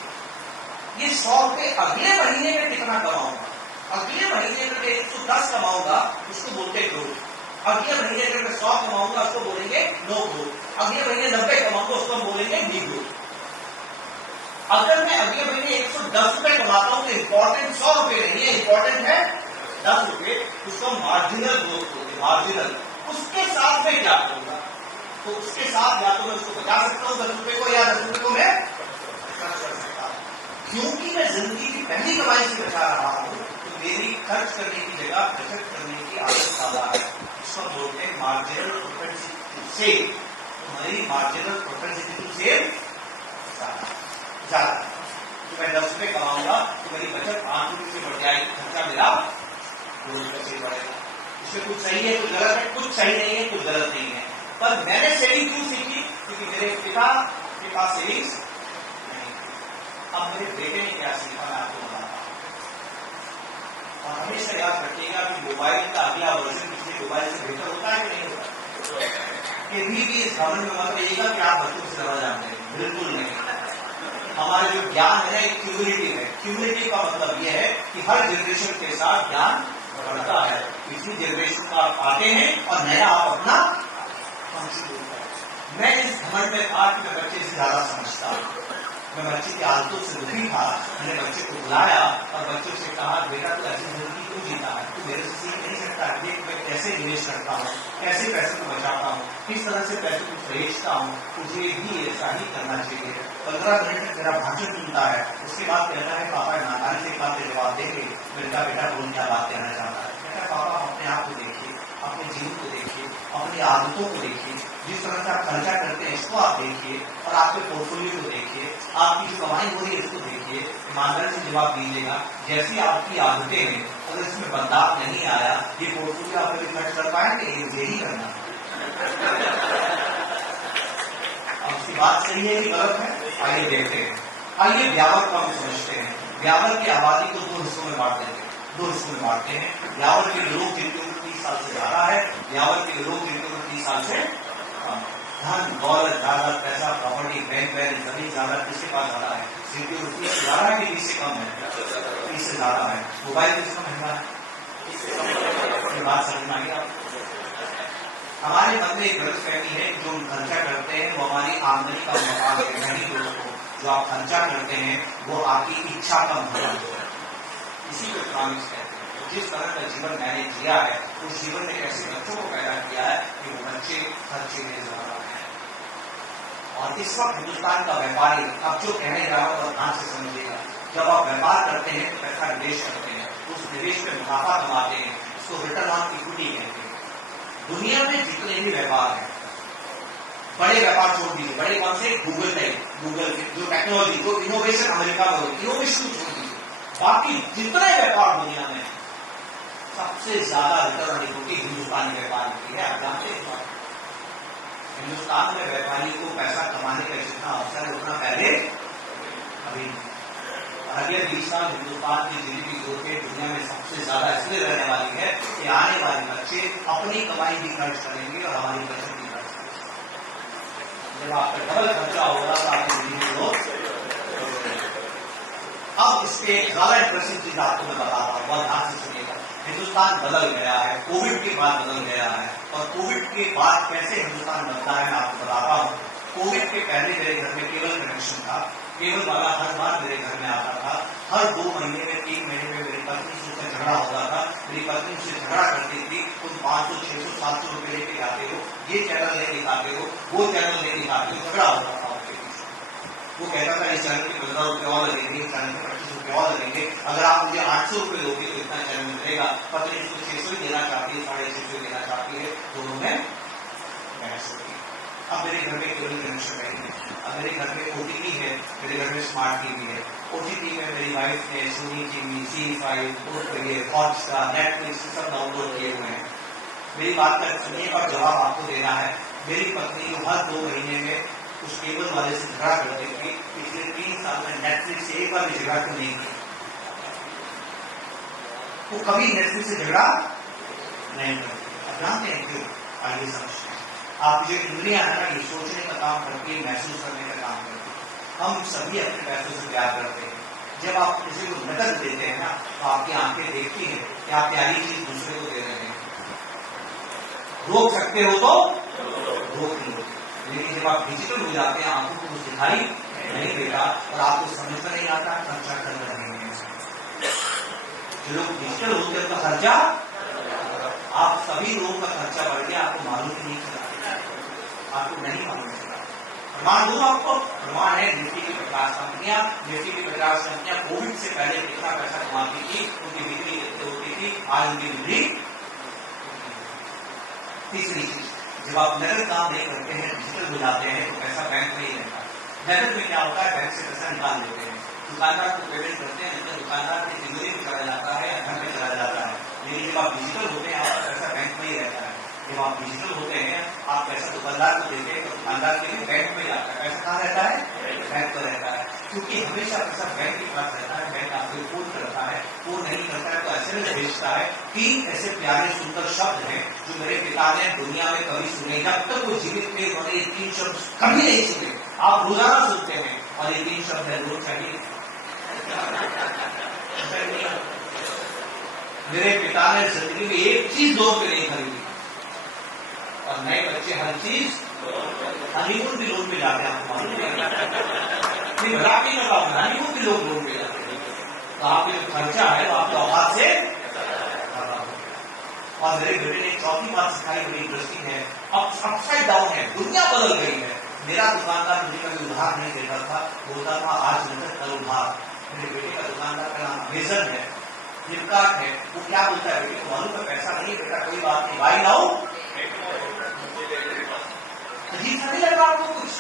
ये 100 रुपये अगले महीने में कितना कमाऊंगा? अगले महीने में 110 कमाऊंगा, उसको बोलते ग्रोथ। अगले महीने में मैं 100 कमाऊंगा, उसको बोलेंगे नो ग्रोथ। अगले महीने 90 कमाऊंगा, उसको हम बोलेंगे डी ग्रोथ। अगर मैं अगले महीने 110 रुपए कमाता हूं तो इंपॉर्टेंट 100 रुपए नहीं है, इंपॉर्टेंट है 10 रुपए। उसको मार्जिनल ग्रोथ बोलते हैं, मार्जिनल। उसके साथ में क्या करूंगा? तो उसके साथ या तो मैं उसको बचा सकता हूं 10 रुपए को, या 10 रुपए को मैं खर्च कर सकता हूं। क्योंकि मैं जिंदगी की पहली कमाई से बचा रहा हूं, तो मेरी खर्च करने की जगह बचत करने की आदत ज्यादा है। इसको बोलते हैं मार्जिनल प्रोपेंसिटी टू सेव। तुम्हारी मार्जिनल प्रोपेंसिटी टू सेव ज्यादा। तो मैं 10 रुपए कमाऊंगा तो मेरी बचत 5 रुपए से बढ़ जाएगी, खर्चा मेरा 2 रुपए से बढ़ेगा। इसमें कुछ सही है, कुछ गलत है, कुछ सही नहीं है, कुछ गलत नहीं है। पर मैंने सेविंग क्यों सीखी? क्योंकि मेरे पिता के पास सेविंग्स नहीं। अब मेरे बेटे ने क्या सीखा मैं आपको बताता हूं। और हमेशा याद रखिएगा कि मोबाइल का अगला वर्जन पिछले मोबाइल से बेहतर होता है कि नहीं होता? कभी भी इस भवन में मत रहिएगा कि आप बच्चों से ज्यादा जानते हैं, बिल्कुल नहीं। हमारा जो ज्ञान है एक क्यूमुलेटिव है। क्यूमुलेटिव का मतलब यह है कि हर जनरेशन के साथ ज्ञान बढ़ता है। इसी जनरेशन का आप आते हैं और नया आप अपना फंक्शन होता है। मैं इस घमंड में था कि मैं बच्चे से ज्यादा समझता, मैं बच्चे की आदतों से दुखी था। मैंने बच्चे को बुलाया और बच्चों से कहा, बेटा तू ऐसी जिंदगी क्यों जीता है? तू मेरे से सीख नहीं सकता है मैं कैसे निवेश करता हूँ, कैसे पैसे को बचाता हूँ, किस तरह से पैसे को सहेजता हूँ, तुझे भी ऐसा ही करना चाहिए। 15 मिनट तक मेरा भाषण सुनता है, उसके बाद कहता है पापा नादानी से बात के जवाब देंगे। मेरा बेटा बोल क्या बात कहना चाहता है? बेटा पापा अपने आप को देखिए, अपने जीवन को देखिए, अपनी आदतों को देखिए, जिस तरह से आप खर्चा करते हैं इसको आप देखिए और आपके पोर्टफोलियो को देखिए, आपकी जो कमाई हो रही है इसको देखिए। ईमानदारी से जवाब दीजिएगा, जैसी आपकी आदतें हैं अगर इसमें बदलाव नहीं आया, ये पोर्टफोलियो आप कभी खर्च कर पाएंगे? यही करना। अब उसकी बात सही है कि गलत है? आइए देखते हैं। आइए ब्यावर को हम समझते हैं। ब्यावर की आबादी को 2 हिस्सों में बांट देते हैं, 2 हिस्सों में बांटते हैं। ब्यावर के लोग जिनकी उम्र 30 साल से ज्यादा है, ब्यावर के लोग जिनकी उम्र 30 साल से धन दौलत ज्यादा, पैसा प्रॉपर्टी बैंक बैलेंस सभी ज्यादा, किसके पास ज्यादा है? जिनकी उम्र 30 से ज्यादा है कि 20 से कम है? 30 से ज्यादा है। मोबाइल किसका महंगा है? ये बात समझ में आई आप? हमारे मन में एक गलतफहमी है, जो हम खर्चा करते हैं वो हमारी आमदनी का मुकाबला है। नहीं दोस्तों, जो आप खर्चा करते हैं वो आपकी इच्छा का मुकाबला है। इसी को इकोनॉमिक्स कहते हैं। तो जिस तरह का जीवन मैंने जिया है, उस जीवन में ऐसे बच्चों को पैदा किया है कि वो बच्चे खर्चे में ज्यादा हैं। और इस वक्त हिंदुस्तान का व्यापारी, अब जो कहने जा रहा हूं और ध्यान से समझिएगा, जब आप व्यापार करते हैं पैसा निवेश करते हैं, उस निवेश में मुनाफा कमाते हैं, उसको रिटर्न ऑन इक्विटी कहते हैं। दुनिया में जितने भी व्यापार हैं, बड़े व्यापार छोड़ दीजिए, बड़े कौन से? गूगल टाइप, गूगल के जो टेक्नोलॉजी, जो इनोवेशन अमेरिका में होती है, इनोवेशन छोड़ दीजिए, बाकी जितने व्यापार दुनिया में सबसे ज्यादा रिटर्न ऑन इक्विटी हिंदुस्तानी व्यापार की है। आप जानते हैं हिंदुस्तान में व्यापारी को पैसा कमाने का जितना अवसर है उतना पहले अभी अगले 20 साल हिंदुस्तान की जीडीपी ग्रोथ रेट दुनिया में सबसे ज्यादा इसलिए रहने वाली है कि आने वाले बच्चे अपनी कमाई भी खर्च करेंगे और हमारी बचत भी खर्च करेंगे। जब आपका डबल खर्चा होगा तो आपकी जीडीपी ग्रोथ। अब इसके ज्यादा इंटरेस्टिंग चीज आपको मैं बता रहा हूँ, बहुत ध्यान से सुनिएगा। हिंदुस्तान बदल गया है, कोविड के बाद बदल गया है। और कोविड के बाद कैसे हिंदुस्तान बदला है मैं आपको बताता हूँ। कोविड के पहले मेरे घर में केबल कनेक्शन था, केबल वाला हर बार मेरे घर में आता था। हर 2 महीने में 3 महीने में मेरी पत्नी से उसका झगड़ा होता था, मेरी पत्नी उससे झगड़ा करती थी, तुम 500 600 700 रुपए लेके आते हो, ये चैनल नहीं दिखाते हो, वो चैनल नहीं दिखाते हो, झगड़ा होता था उसके पीछे। वो कहता था इस चैनल के 15 रुपए और लगेंगे, इस चैनल के 25 रुपए और लगेंगे, अगर आप मुझे 800 रुपए दोगे तो इतना चैनल मिलेगा। पत्नी उसको 600 ही देना चाहती है, 650 देना चाहती है, दोनों में बहस होती है। अब मेरे घर में केबल कनेक्शन नहीं है, अब मेरे घर में ओटीटी है, मेरे घर में स्मार्ट टीवी है। ओटीटी में मेरी वाइफ ने Sony TV, C5, Hotstar, Netflix सब डाउनलोड किए हुए हैं। मेरी बात का सुनिए और जवाब आपको देना है। मेरी पत्नी हर 2 महीने में उस केबल वाले से झगड़ा करती थी, पिछले 3 साल में नेटफ्लिक्स से एक बार भी झगड़ा क्यों नहीं किया? वो कभी नेटफ्लिक्स से झगड़ा नहीं करती। अब जानते हैं क्यों? आइए समझते हैं। आप जो दुनिया है ना, ये सोचने का काम करती है, महसूस करने का काम करती है। हम सभी अपने पैसों से प्यार करते हैं। जब आप किसी को नकद देते हैं ना, तो आपकी आंखें देखती हैं कि आप प्यारी चीज दूसरे को दे रहे हैं। रोक सकते हो तो रोक नहीं होते, लेकिन जब आप डिजिटल हो जाते हैं, आंखों को कुछ दिखाई नहीं देता और आपको समझ में नहीं आता खर्चा कर रहे हैं। जो लोग डिजिटल होते हैं उनका खर्चा, आप सभी लोगों का खर्चा बढ़ गया, आपको मालूम ही नहीं चला, आपको नहीं मालूम चला। प्रमाण दूं आपको, प्रमाण है निफ्टी की 50 कंपनियां। निफ्टी की 50 कंपनियां कोविड से पहले कितना पैसा कमाती थी, उनकी बिक्री कितनी होती थी थी, आज उनकी डिग्री। तीसरी चीज, जब आप नगद काम नहीं करते हैं, डिजिटल हो जाते हैं, तो पैसा बैंक में ही रहता है। नगद में क्या होता है, बैंक से पैसा निकाल लेते हैं, दुकानदार को पेमेंट करते हैं, तो दुकानदार की तिजोरी में चला जाता है या घर में चला जाता है। लेकिन जब आप डिजिटल होते हैं, आपका पैसा बैंक में ही रहता है। जब आप डिजिटल होते हैं, आप पैसा दुकानदार को देते हैं, तो दुकानदार के लिए बैंक में जाता है। पैसा कहाँ रहता है, बैंक पर रहता है, क्योंकि हमेशा पैसा बैंक के पास रहता है। बैंक आपको फोन करता है, फोन नहीं करता है तो एसएमएस भेजता है। 3 ऐसे प्यारे सुंदर शब्द हैं जो मेरे पिता ने दुनिया में कभी सुने, जब तक वो जीवित थे उन्होंने ये 3 शब्द कभी नहीं सुने। आप रोजाना सुनते हैं, और ये 3 शब्द है, लोन चाहिए। मेरे पिता ने जिंदगी में एक चीज लोन पे नहीं खरीदी, और नए बच्चे हर चीज, हनीमून भी लोन पे जाते हैं। आपको मालूम नहीं, मजाक नहीं कर रहा हूं, हनीमून भी लोग लोन पे जाते हैं। तो आपके जो खर्चा है वो आपके औकात से। और मेरे बेटे ने चौथी बात सिखाई, बड़ी इंटरेस्टिंग है, अब अपसाइड डाउन है, दुनिया बदल गई है। मेरा दुकानदार मुझे कभी उधार नहीं देता था, बोलता था आज नकद कल उधार। मेरे बेटे का दुकानदार का नाम अमेजन है, फ्लिपकार्ट है, वो क्या बोलता है, बेटे को मालूम है पैसा नहीं बेटा, कोई बात नहीं, बाई नाउ। अजीब नहीं लगा आपको कुछ,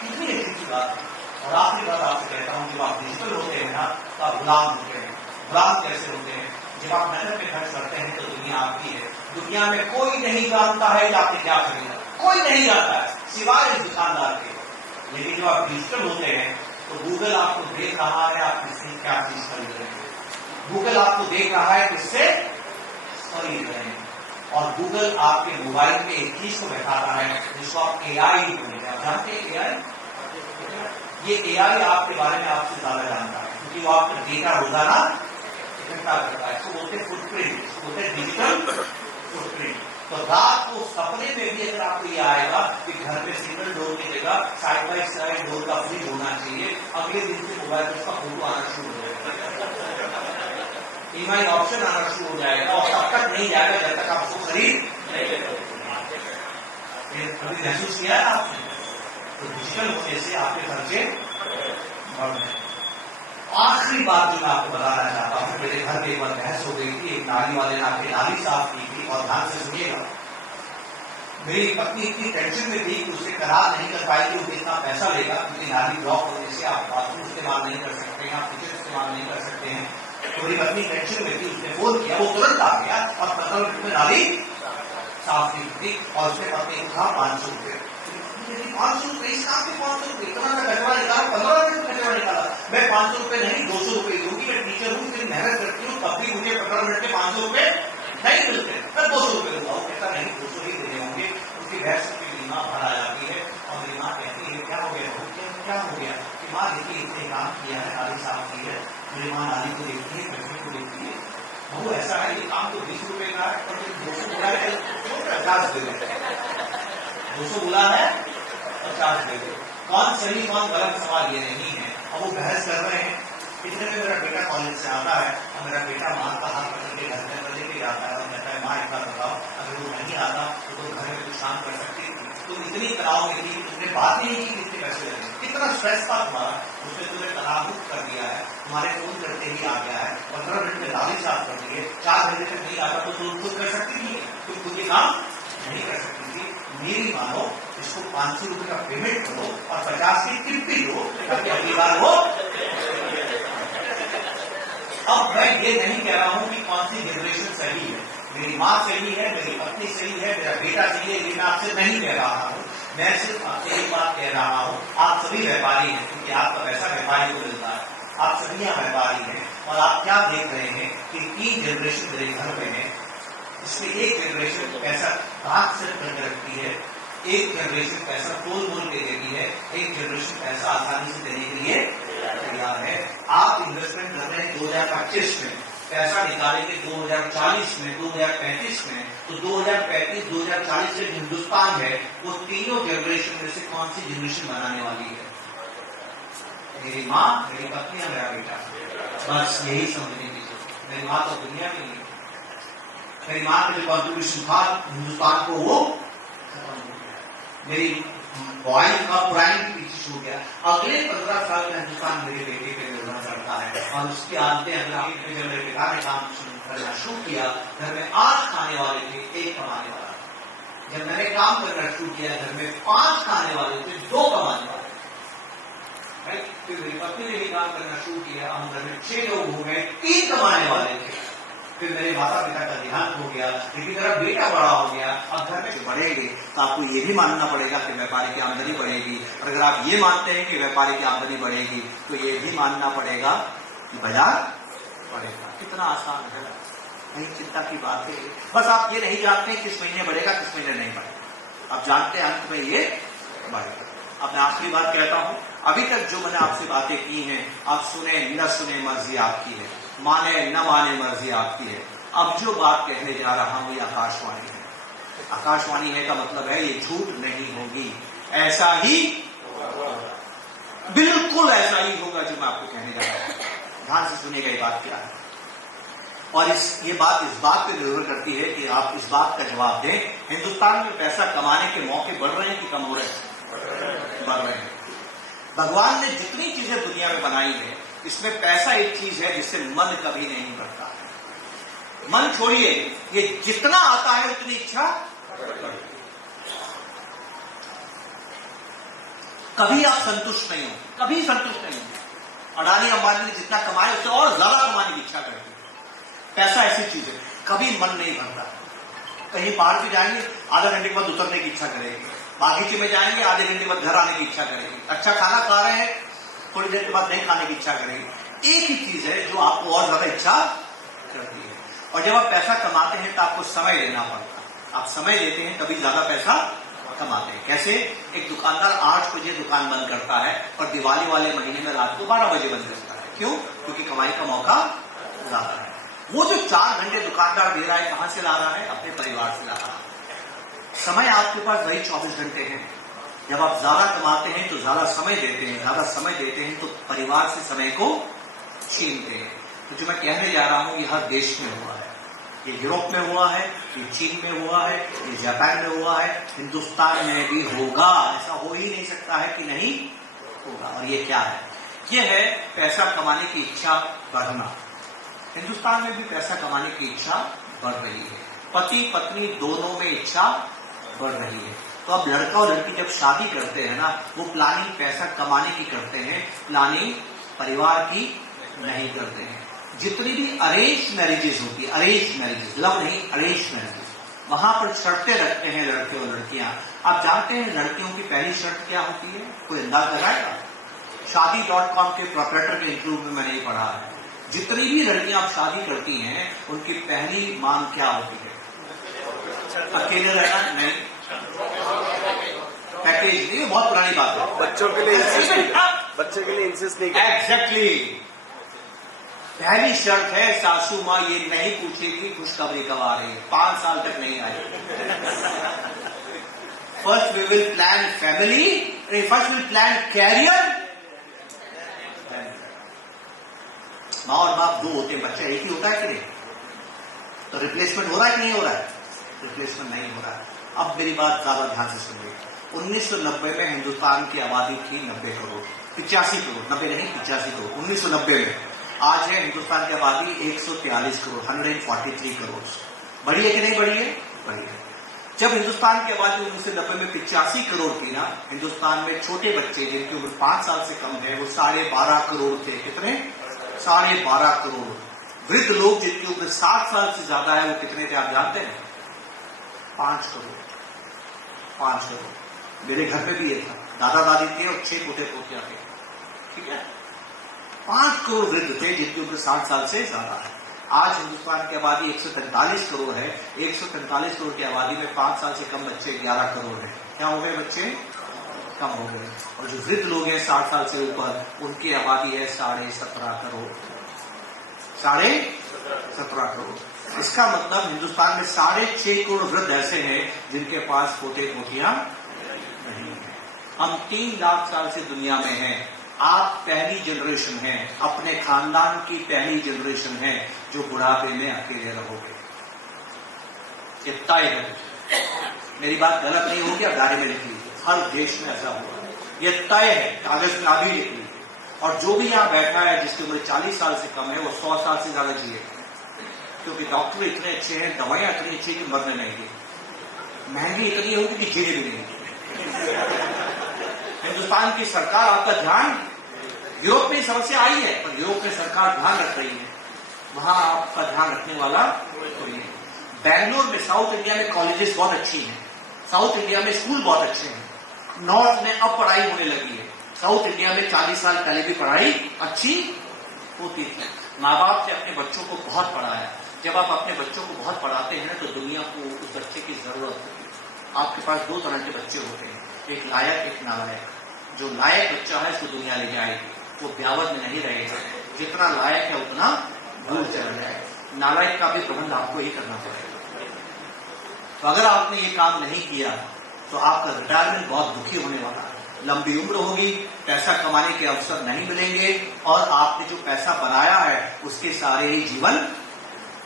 कितनी अच्छी सी बात है। और आखिरी बात आपसे कहता हूं, जब आप डिजिटल होते हैं ना, तो आप गुलाम होते हैं। गुलाम कैसे होते हैं, जब आप नजर पे खर्च करते हैं तो दुनिया आपकी है। दुनिया में कोई नहीं जानता है कि आपने क्या खरीदा, कोई नहीं जानता है सिवाय इस दुकानदार के। लेकिन जब आप डिजिटल होते हैं तो गूगल आपको देख रहा है आप किससे क्या चीज खरीद रहे हैं। गूगल आपको देख रहा है किससे खरीद रहे हैं, और गूगल आपके मोबाइल में एक चीज को बैठाता है जिसको आप एआई बोलते हैं। जानते हैं एआई? ये एआई आपके बारे में आपसे ज्यादा जानता है, क्योंकि वो आपका डेटा रोजाना इकट्ठा करता है। इसको बोलते हैं फुटप्रिंट, इसको बोलते हैं डिजिटल फुटप्रिंट। तो रात को सपने में भी अगर आपको ये आएगा कि घर में सिंगल डोर की जगह साइड बाई साइड डोर का फ्रिज होना चाहिए, अगले दिन से मोबाइल पर उसका फोटो आना शुरू हो जाएगा, ईएमआई ऑप्शन आना शुरू हो जाएगा, और तब तक नहीं जाएगा जब तक आपको खरीद नहीं लेगा। कभी महसूस किया है आपने? तो डिजिटल होने से आपके खर्चे बढ़ रहे हैं। आखिरी बात जो मैं आपको बताना चाहता हूं, मेरे घर में एक बार बहस हो गई थी, एक नाली वाले ने आपकी नाली साफ की थी, और ध्यान से सुनिएगा। मेरी पत्नी इतनी टेंशन में थी कि उसे करार नहीं कर पाएगी, वो कितना पैसा लेगा, क्योंकि नाली ब्लॉक होने से आप बाथरूम इस्तेमाल नहीं कर सकते हैं, आप किचन इस्तेमाल नहीं कर सकते हैं। तो मेरी पत्नी टेंशन में थी, उसने फोन किया, वो तुरंत आ गया और 15 मिनट में नाली साफ की थी, और उसने पत्नी को कहा 500 रुपये। 500 रुपये, इस काम के 500 रुपये, इतना सा कचरा निकाला, 15 मिनट में कचरा निकाला। मैं 500 रुपये नहीं 200 रुपये दूंगी, मैं टीचर हूँ, इतनी मेहनत करती हूँ, तब भी मुझे 15 मिनट में 500 रुपये नहीं मिलते, मैं 200 रुपये दूंगा। वो कहता नहीं 200 ही देने होंगे। उसकी बहस की मेरी माँ बाहर आ जाती है, और मेरी माँ कहती है क्या हो गया, क्या हो गया? कि माँ देखिए इतने काम किया है, नाली साफ की है। मेरी माँ नाली को देखती है, कचरे को देखती है, वो ऐसा है ये काम तो 20 रुपये का है, पर 200 बोला है 50 दे दो, 200 बोला है 50 दे दो। कौन सही कौन गलत सवाल ये नहीं है। अब वो बहस कर रहे हैं। इतने में मेरा बेटा कॉलेज से आता है, और मेरा बेटा माँ का हाथ पकड़ के घर में लेके जाता है, और कहता है माँ इतना बताओ, अगर वो नहीं आता तो घर में कुछ काम कर सकती थी, तो इतनी तनाव में थी, तुमने बात ही नहीं की कितने पैसे लगे, कितना स्ट्रेस था तुम्हारा, उसने तुम्हें तनावमुक्त कर दिया है, तुम्हारे फोन करते ही आ गया है, 15 मिनट में नाली साफ कर दी है, 4 घंटे तक नहीं आता तो तुम खुद कर सकती थी, तुम खुद ये काम नहीं कर सकती थी। मेरी मानो इसको 500 रुपये का पेमेंट करो और 50 की टिप भी दो, ताकि अगली बार हो। अब मैं ये नहीं कह रहा हूं कि कौन सी जनरेशन सही है, मेरी माँ सही है, मेरी पत्नी सही है, मेरा बेटा सही है, ये मैं आपसे नहीं कह रहा हूं। मैं सिर्फ आपसे एक बात कह रहा हूं, आप सभी व्यापारी हैं, क्योंकि आपका पैसा व्यापारी को मिलता है, आप सभी यहाँ व्यापारी हैं, और आप क्या देख रहे हैं कि 3 जनरेशन मेरे घर में है। इसमें एक जनरेशन पैसा हाथ से करके रखती है, एक जनरेशन पैसा तोल मोल के देती है, एक जनरेशन पैसा आसानी से देने के लिए तैयार है। आप इन्वेस्टमेंट कर रहे हैं 2025 में, पैसा निकालेंगे 2040 में, 2035 में, तो 2035, 2040 से हिंदुस्तान है, वो तीनों जनरेशन में से कौन सी जनरेशन बनाने वाली है? मेरी माँ, मेरी पत्नी और मेरा बेटा। बस यही समझने की जरूरत। मेरी माँ तो दुनिया में नहीं है, मेरी माँ का जो कॉन्ट्रीब्यूशन था हिंदुस्तान को वो खत्म हो गया, मेरी वाइफ का प्राइम पीछे छूट गया। अगले 15 साल में हिंदुस्तान मेरे बेटे पे निर्भर करता है, और उसकी आदतें अगर मेरे पिता ने काम करना शुरू किया, घर में 8 खाने वाले थे, 1 कमाने वाला। जब मैंने काम करना शुरू किया, घर में 5 खाने वाले थे, 2 कमाने वाले। फिर मेरी पत्नी ने भी काम करना शुरू किया, हम घर में 6 लोग हो गए, 3 कमाने वाले थे। फिर मेरे माता पिता का देहांत हो गया, लेकिन मेरा बेटा बड़ा हो गया। अब घर में बढ़ेंगे तो आपको ये भी मानना पड़ेगा कि व्यापारी की आमदनी बढ़ेगी, और अगर आप ये मानते हैं कि व्यापारी की आमदनी बढ़ेगी तो ये भी मानना पड़ेगा कि बाजार बढ़ेगा। कितना आसान है, नहीं चिंता की बात है। बस आप ये नहीं जानते किस महीने बढ़ेगा, किस महीने नहीं बढ़ेगा, आप जानते हैं अंत में ये बढ़ेगा। अब मैं आखिरी बात कहता हूं, अभी तक जो मैंने आपसे बातें की हैं, आप सुने न सुने मर्जी आपकी है, माने न माने मर्जी आपकी है। अब जो बात कहने जा रहा हूं ये आकाशवाणी है। आकाशवाणी है का मतलब है ये झूठ नहीं होगी, ऐसा ही बिल्कुल ऐसा ही होगा जो मैं आपको कहने जा रहा हूं। ध्यान से सुनिएगा ये बात क्या है, और ये बात इस बात पर निर्भर करती है कि आप इस बात का जवाब दें, हिंदुस्तान में पैसा कमाने के मौके बढ़ रहे हैं कि कम हो रहे हैं? बढ़ रहे हैं। भगवान ने जितनी चीजें दुनिया में बनाई है, इसमें पैसा एक चीज है जिससे मन कभी नहीं बढ़ता है। मन छोड़िए, ये जितना आता है उतनी इच्छा कभी आप संतुष्ट नहीं हो, कभी संतुष्ट नहीं हो। अडानी अंबानी ने जितना कमाया उससे और ज्यादा कमाने की इच्छा करती है। पैसा ऐसी चीज है, कभी मन नहीं भरता। कहीं बाहर भी जाएंगे, आधा घंटे के बाद उतरने की इच्छा करेगी, बागीचे में जाएंगे, आधे घंटे के बाद घर आने की इच्छा करेगी, अच्छा खाना खा रहे हैं, थोड़ी देर के बाद नहीं खाने की इच्छा करेगी। एक ही चीज है जो आपको और ज्यादा इच्छा करती है। और जब आप पैसा कमाते हैं तो आपको समय लेना पड़ता है, आप समय लेते हैं तभी ज्यादा पैसा कमाते हैं। कैसे? एक दुकानदार 8 बजे दुकान बंद करता है और दिवाली वाले महीने में रात को 12 बजे बंद करता है। क्यों? क्योंकि कमाई का मौका ज्यादा है। वो जो 4 घंटे दुकानदार दे रहा है, कहां से ला रहा है? अपने परिवार से ला रहा है। समय आपके पास वही 24 घंटे हैं। जब आप ज्यादा कमाते हैं तो ज्यादा समय देते हैं, ज्यादा समय देते हैं तो परिवार से समय को छीनते हैं। तो जो मैं कहने जा रहा हूं ये हर देश में हुआ है, ये यूरोप में हुआ है, ये चीन में हुआ है, ये जापान में हुआ है, हिंदुस्तान में भी होगा। ऐसा हो ही नहीं सकता है कि नहीं होगा। और ये क्या है? ये है पैसा कमाने की इच्छा बढ़ना। हिंदुस्तान में भी पैसा कमाने की इच्छा बढ़ रही है, पति पत्नी दोनों में इच्छा बढ़ रही है। तो अब लड़का और लड़की जब शादी करते हैं ना, वो प्लानिंग पैसा कमाने की करते हैं, प्लानिंग परिवार की नहीं करते हैं। जितनी भी अरेंज मैरिजेस होती है, अरेंज मैरिजेस, लव नहीं, अरेंज मैरिजेस, वहां पर शर्तें रखते हैं लड़के और लड़कियां। आप जानते हैं लड़कियों की पहली शर्त क्या होती है? कोई अंदाज लगाएगा? शादी.com के प्रोपराइटर के इंटरव्यू में मैंने ये पढ़ा है, जितनी भी लड़कियां आप शादी करती हैं उनकी पहली मांग क्या होती है? अकेले रहना नहीं, पैकेज नहीं, बहुत पुरानी बात है। बच्चों के लिए बच्चे के लिए इंसिस्ट नहीं। एग्जैक्टली। पहली शर्त है सासू माँ ये नहीं पूछेगी खुशखबरी कब आ रही है, 5 साल तक नहीं आई। First we will plan family, first will plan career. माँ और बाप 2 होते हैं, बच्चा एक ही होता है कि नहीं? तो रिप्लेसमेंट हो रहा है कि नहीं हो रहा है? रिप्लेसमेंट नहीं हो रहा है। अब मेरी बात ज्यादा ध्यान से सुनिए। 1990 में हिंदुस्तान की आबादी थी 90 करोड़, 85 करोड़, 90 नहीं 85 करोड़ 1990 में। आज है हिंदुस्तान की आबादी 143 करोड़, 143 करोड़। बढ़ी है कि नहीं बढ़ी है? बढ़ी है। जब हिंदुस्तान की आबादी 1990 में 85 करोड़ थी ना, हिंदुस्तान में छोटे बच्चे जिनकी उम्र 5 साल से कम है वो 12.5 करोड़ थे। कितने? 12.5 करोड़। वृद्ध लोग जिनकी उम्र 60 साल से ज्यादा है वो कितने थे आप जानते हैं? 5 करोड़। 5 करोड़। मेरे घर में भी ये था, दादा दादी थे और 6 पोते पोतियां थे। ठीक है, 5 करोड़ वृद्ध थे जिनकी उम्र 60 साल से ज्यादा है। आज हिंदुस्तान की आबादी 143 करोड़ है। 143 करोड़ की आबादी में 5 साल से कम बच्चे 11 करोड़ हैं। क्या हो गए? बच्चे कम हो गए। और जो वृद्ध लोग हैं 60 साल से ऊपर, उनकी आबादी है 17.5 करोड़। 17.5 करोड़। इसका मतलब हिंदुस्तान में 6.5 करोड़ वृद्ध ऐसे हैं जिनके पास पोते पोतियां नहीं है। हम 3 लाख साल से दुनिया में हैं। आप पहली जनरेशन हैं, अपने खानदान की पहली जनरेशन है जो बुढ़ापे में अकेले रहोगे। ये तय है। मेरी बात गलत नहीं होगी, आप डायरी में लिख लीजिए, हर देश में ऐसा हुआ है। ये तय है, कागज में अभी लिख लीजिए। और जो भी यहां बैठा है जिसकी उम्र 40 साल से कम है वो 100 साल से ज्यादा जिएगा। क्योंकि डॉक्टर इतने अच्छे हैं, दवाइयां इतनी अच्छी कि मरने नहीं दी, महंगी इतनी होगी कि जीने भी नहीं। हिंदुस्तान की सरकार आपका ध्यान, यूरोप में समस्या आई है पर यूरोप में सरकार ध्यान रख रही है, वहां आपका ध्यान रखने वाला कोई नहीं। बैंगलोर में, साउथ इंडिया में कॉलेजेस बहुत अच्छी हैं, साउथ इंडिया में स्कूल बहुत अच्छे हैं, नॉर्थ में अब पढ़ाई होने लगी है, साउथ इंडिया में 40 साल पहले भी पढ़ाई अच्छी होती थी। माँ बाप ने अपने बच्चों को बहुत पढ़ाया, जब आप अपने बच्चों को बहुत पढ़ाते हैं तो दुनिया को उस बच्चे की जरूरत होती है। आपके पास दो तरह के बच्चे होते हैं, एक लायक एक नालायक। जो लायक बच्चा है उसको दुनिया ले जाएगी, वो ब्यावत में नहीं रहेगा, जितना लायक है उतना दूर चला जाएगा। नालायक का भी प्रबंध आपको ही करना पड़ेगा। तो अगर आपने ये काम नहीं किया तो आपका रिटायरमेंट बहुत दुखी होने वाला है, लंबी उम्र होगी, पैसा कमाने के अवसर नहीं मिलेंगे और आपने जो पैसा बनाया है उसके सारे ही जीवन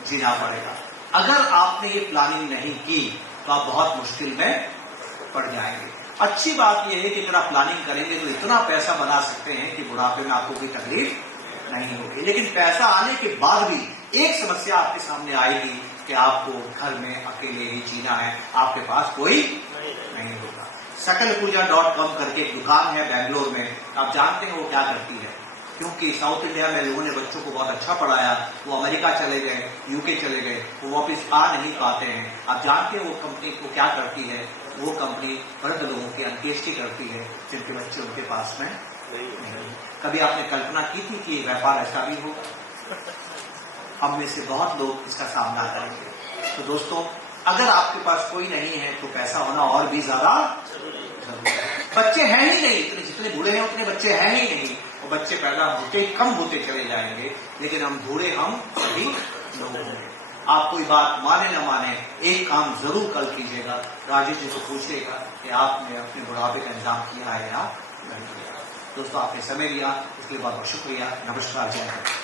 जीना पड़ेगा। अगर आपने ये प्लानिंग नहीं की तो आप बहुत मुश्किल में पड़ जाएंगे। अच्छी बात यह है कि अगर आप प्लानिंग करेंगे तो इतना पैसा बना सकते हैं कि बुढ़ापे में आपको कोई तकलीफ नहीं होगी। लेकिन पैसा आने के बाद भी एक समस्या आपके सामने आएगी कि आपको घर में अकेले ही जीना है, आपके पास कोई नहीं होगा। सकलपूजा.com करके एक दुकान है बैंगलोर में, आप जानते हैं वो क्या करती है, क्योंकि साउथ इंडिया में लोगों ने बच्चों को बहुत अच्छा पढ़ाया, वो अमेरिका चले गए, यूके चले गए, वो वापिस आ नहीं पाते हैं। आप जानते हैं वो कंपनी को क्या करती है, वो कंपनी वृद्ध लोगों की अंत्येष्टि करती है जिनके बच्चे उनके पास में नहीं। कभी आपने कल्पना की थी कि व्यापार ऐसा भी होगा? हम में से बहुत लोग इसका सामना करेंगे। तो दोस्तों, अगर आपके पास कोई नहीं है तो पैसा होना और भी ज्यादा जरूरी है। बच्चे हैं ही नहीं, इतने जितने बूढ़े हैं उतने बच्चे हैं ही नहीं, और बच्चे पैदा होते कम होते चले जाएंगे, लेकिन हम बूढ़े हम सभी लोग होंगे। आप कोई बात माने न माने, एक काम जरूर कल कीजिएगा, राजेश जी को पूछिएगा कि आपने अपने बुढ़ापे का इंतजाम किया है या नहीं किया। दोस्तों, आपने समय लिया इसके लिए बहुत बहुत शुक्रिया। नमस्कार, जय हिंद।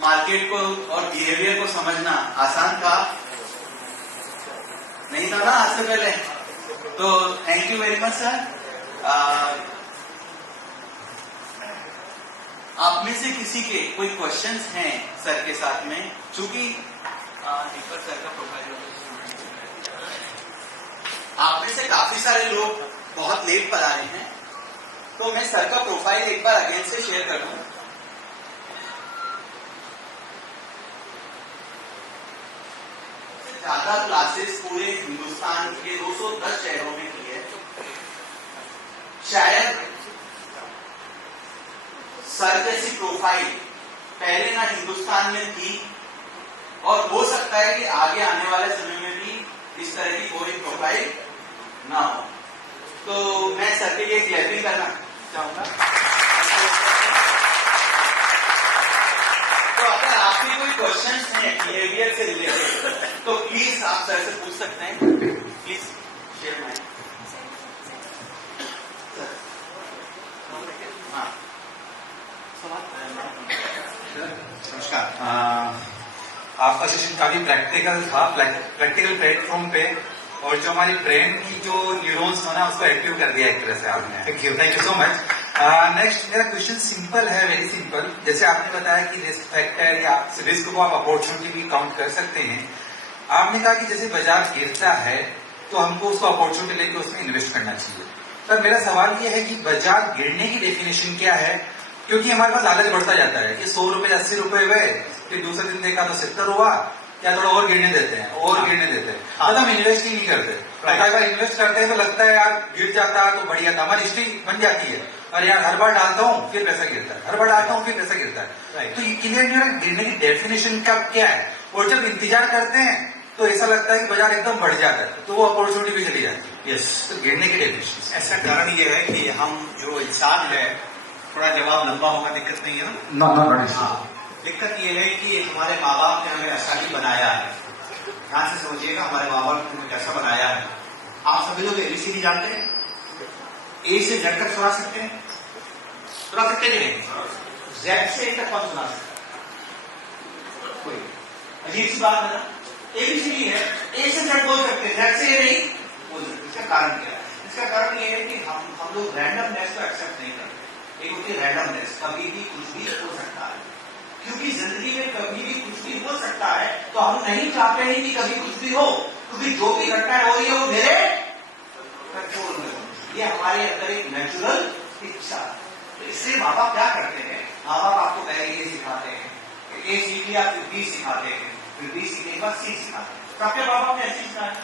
मार्केट को और बिहेवियर को समझना आसान था नहीं था ना आज से पहले। तो thank you very much sir. आप में से किसी के कोई क्वेश्चंस हैं सर के साथ में? चूंकि सर का प्रोफाइल आप में से काफी सारे लोग बहुत लेट पर आ रहे हैं, तो मैं सर का प्रोफाइल एक बार अगेन से शेयर कर दूं। ज्यादा क्लासेस पूरे हिंदुस्तान के 210 शहरों में की है। शायद सर जैसी प्रोफाइल पहले ना हिंदुस्तान में थी, और हो सकता है कि आगे आने वाले समय में भी इस तरह की कोई प्रोफाइल ना हो। तो मैं सर के लिए क्लैपिंग करना चाहूंगा। तो अगर आपके कोई क्वेश्चंस हैं बिहेवियर से रिलेटेड तो प्लीज आप सर से पूछ सकते हैं। Please share mic. नमस्कार। आपका सेशन काफी प्रैक्टिकल था, प्रैक्टिकल प्लेटफॉर्म पे, और जो हमारी ब्रेन की जो न्यूरॉन्स है ना उसको एक्टिव कर दिया एक तरह से आपने। Thank you so much. Next मेरा क्वेश्चन सिंपल है, वेरी सिंपल। जैसे आपने बताया कि रिस्क फैक्टर या रिस्क को आप अपॉर्चुनिटी भी काउंट कर सकते हैं। आपने कहा कि जैसे बाजार गिरता है तो हमको उसको अपॉर्चुनिटी लेके उसमें इन्वेस्ट करना चाहिए। पर मेरा सवाल ये है कि बाजार गिरने की डेफिनेशन क्या है? क्योंकि हमारे पास लालच बढ़ता जाता है कि 100 रुपए 80 रुपए हुए, फिर दूसरे दिन देखा तो 70 हुआ, क्या थोड़ा और गिरने देते हैं और गिरने देते हैं, मतलब हम इन्वेस्ट ही नहीं करते। अगर इन्वेस्ट करते हैं तो लगता है यार गिर जाता तो बढ़िया था, हमारी हिस्ट्री बन जाती है, और यार हर बार डालता हूँ फिर पैसा गिरता है, हर बार डालता हूँ फिर पैसा गिरता है। तो ये क्लियर नहीं है गिरने की डेफिनेशन का क्या है। और जब इंतजार करते हैं तो ऐसा लगता है कि बाजार एकदम बढ़ जाता है, तो वो अपॉर्चुनिटी भी चली जाती है। यस, तो गिरने की डेफिनेशन ऐसा कारण ये है कि हम जो इंसान है, थोड़ा जवाब लंबा होगा, दिक्कत नहीं है ना? हाँ, दिक्कत ये है कि हमारे माँ बाप ने हमें ऐसा ही बनाया है। ध्यान से समझिएगा, हमारे माँ बाप ने हमें कैसा बनाया है। आप सभी लोग ABCD जानते हैं? ए से Z तक सुना सकते हैं? सुना सकते कि नहीं? Z से A तक कौन सुना सकता है? कोई? अजीब सी बात है ना? ABCD है, A से Z बोल सकते हैं, Z से A नहीं बोल सकते। इसका कारण क्या है? इसका कारण ये है कि हम लोग रैंडमनेस को एक्सेप्ट नहीं करते। एक होती है रैंडमनेस, कभी भी कुछ भी हो सकता है, क्योंकि जिंदगी में कभी भी कुछ भी हो सकता है, तो हम नहीं चाहते हैं कि कभी कुछ भी हो, क्योंकि जो भी घटना हो रही है वो मेरे कंट्रोल में हो। ये हमारे अंदर एक नेचुरल इच्छा है। तो इसलिए माँ बाप क्या करते हैं, माँ बाप आपको पहले ये सिखाते हैं, ए सीख लिया फिर बी सिखाते हैं, फिर बी सीखने के बाद सी सिखाते हैं। सबके माँ बाप ने ऐसी सिखाया।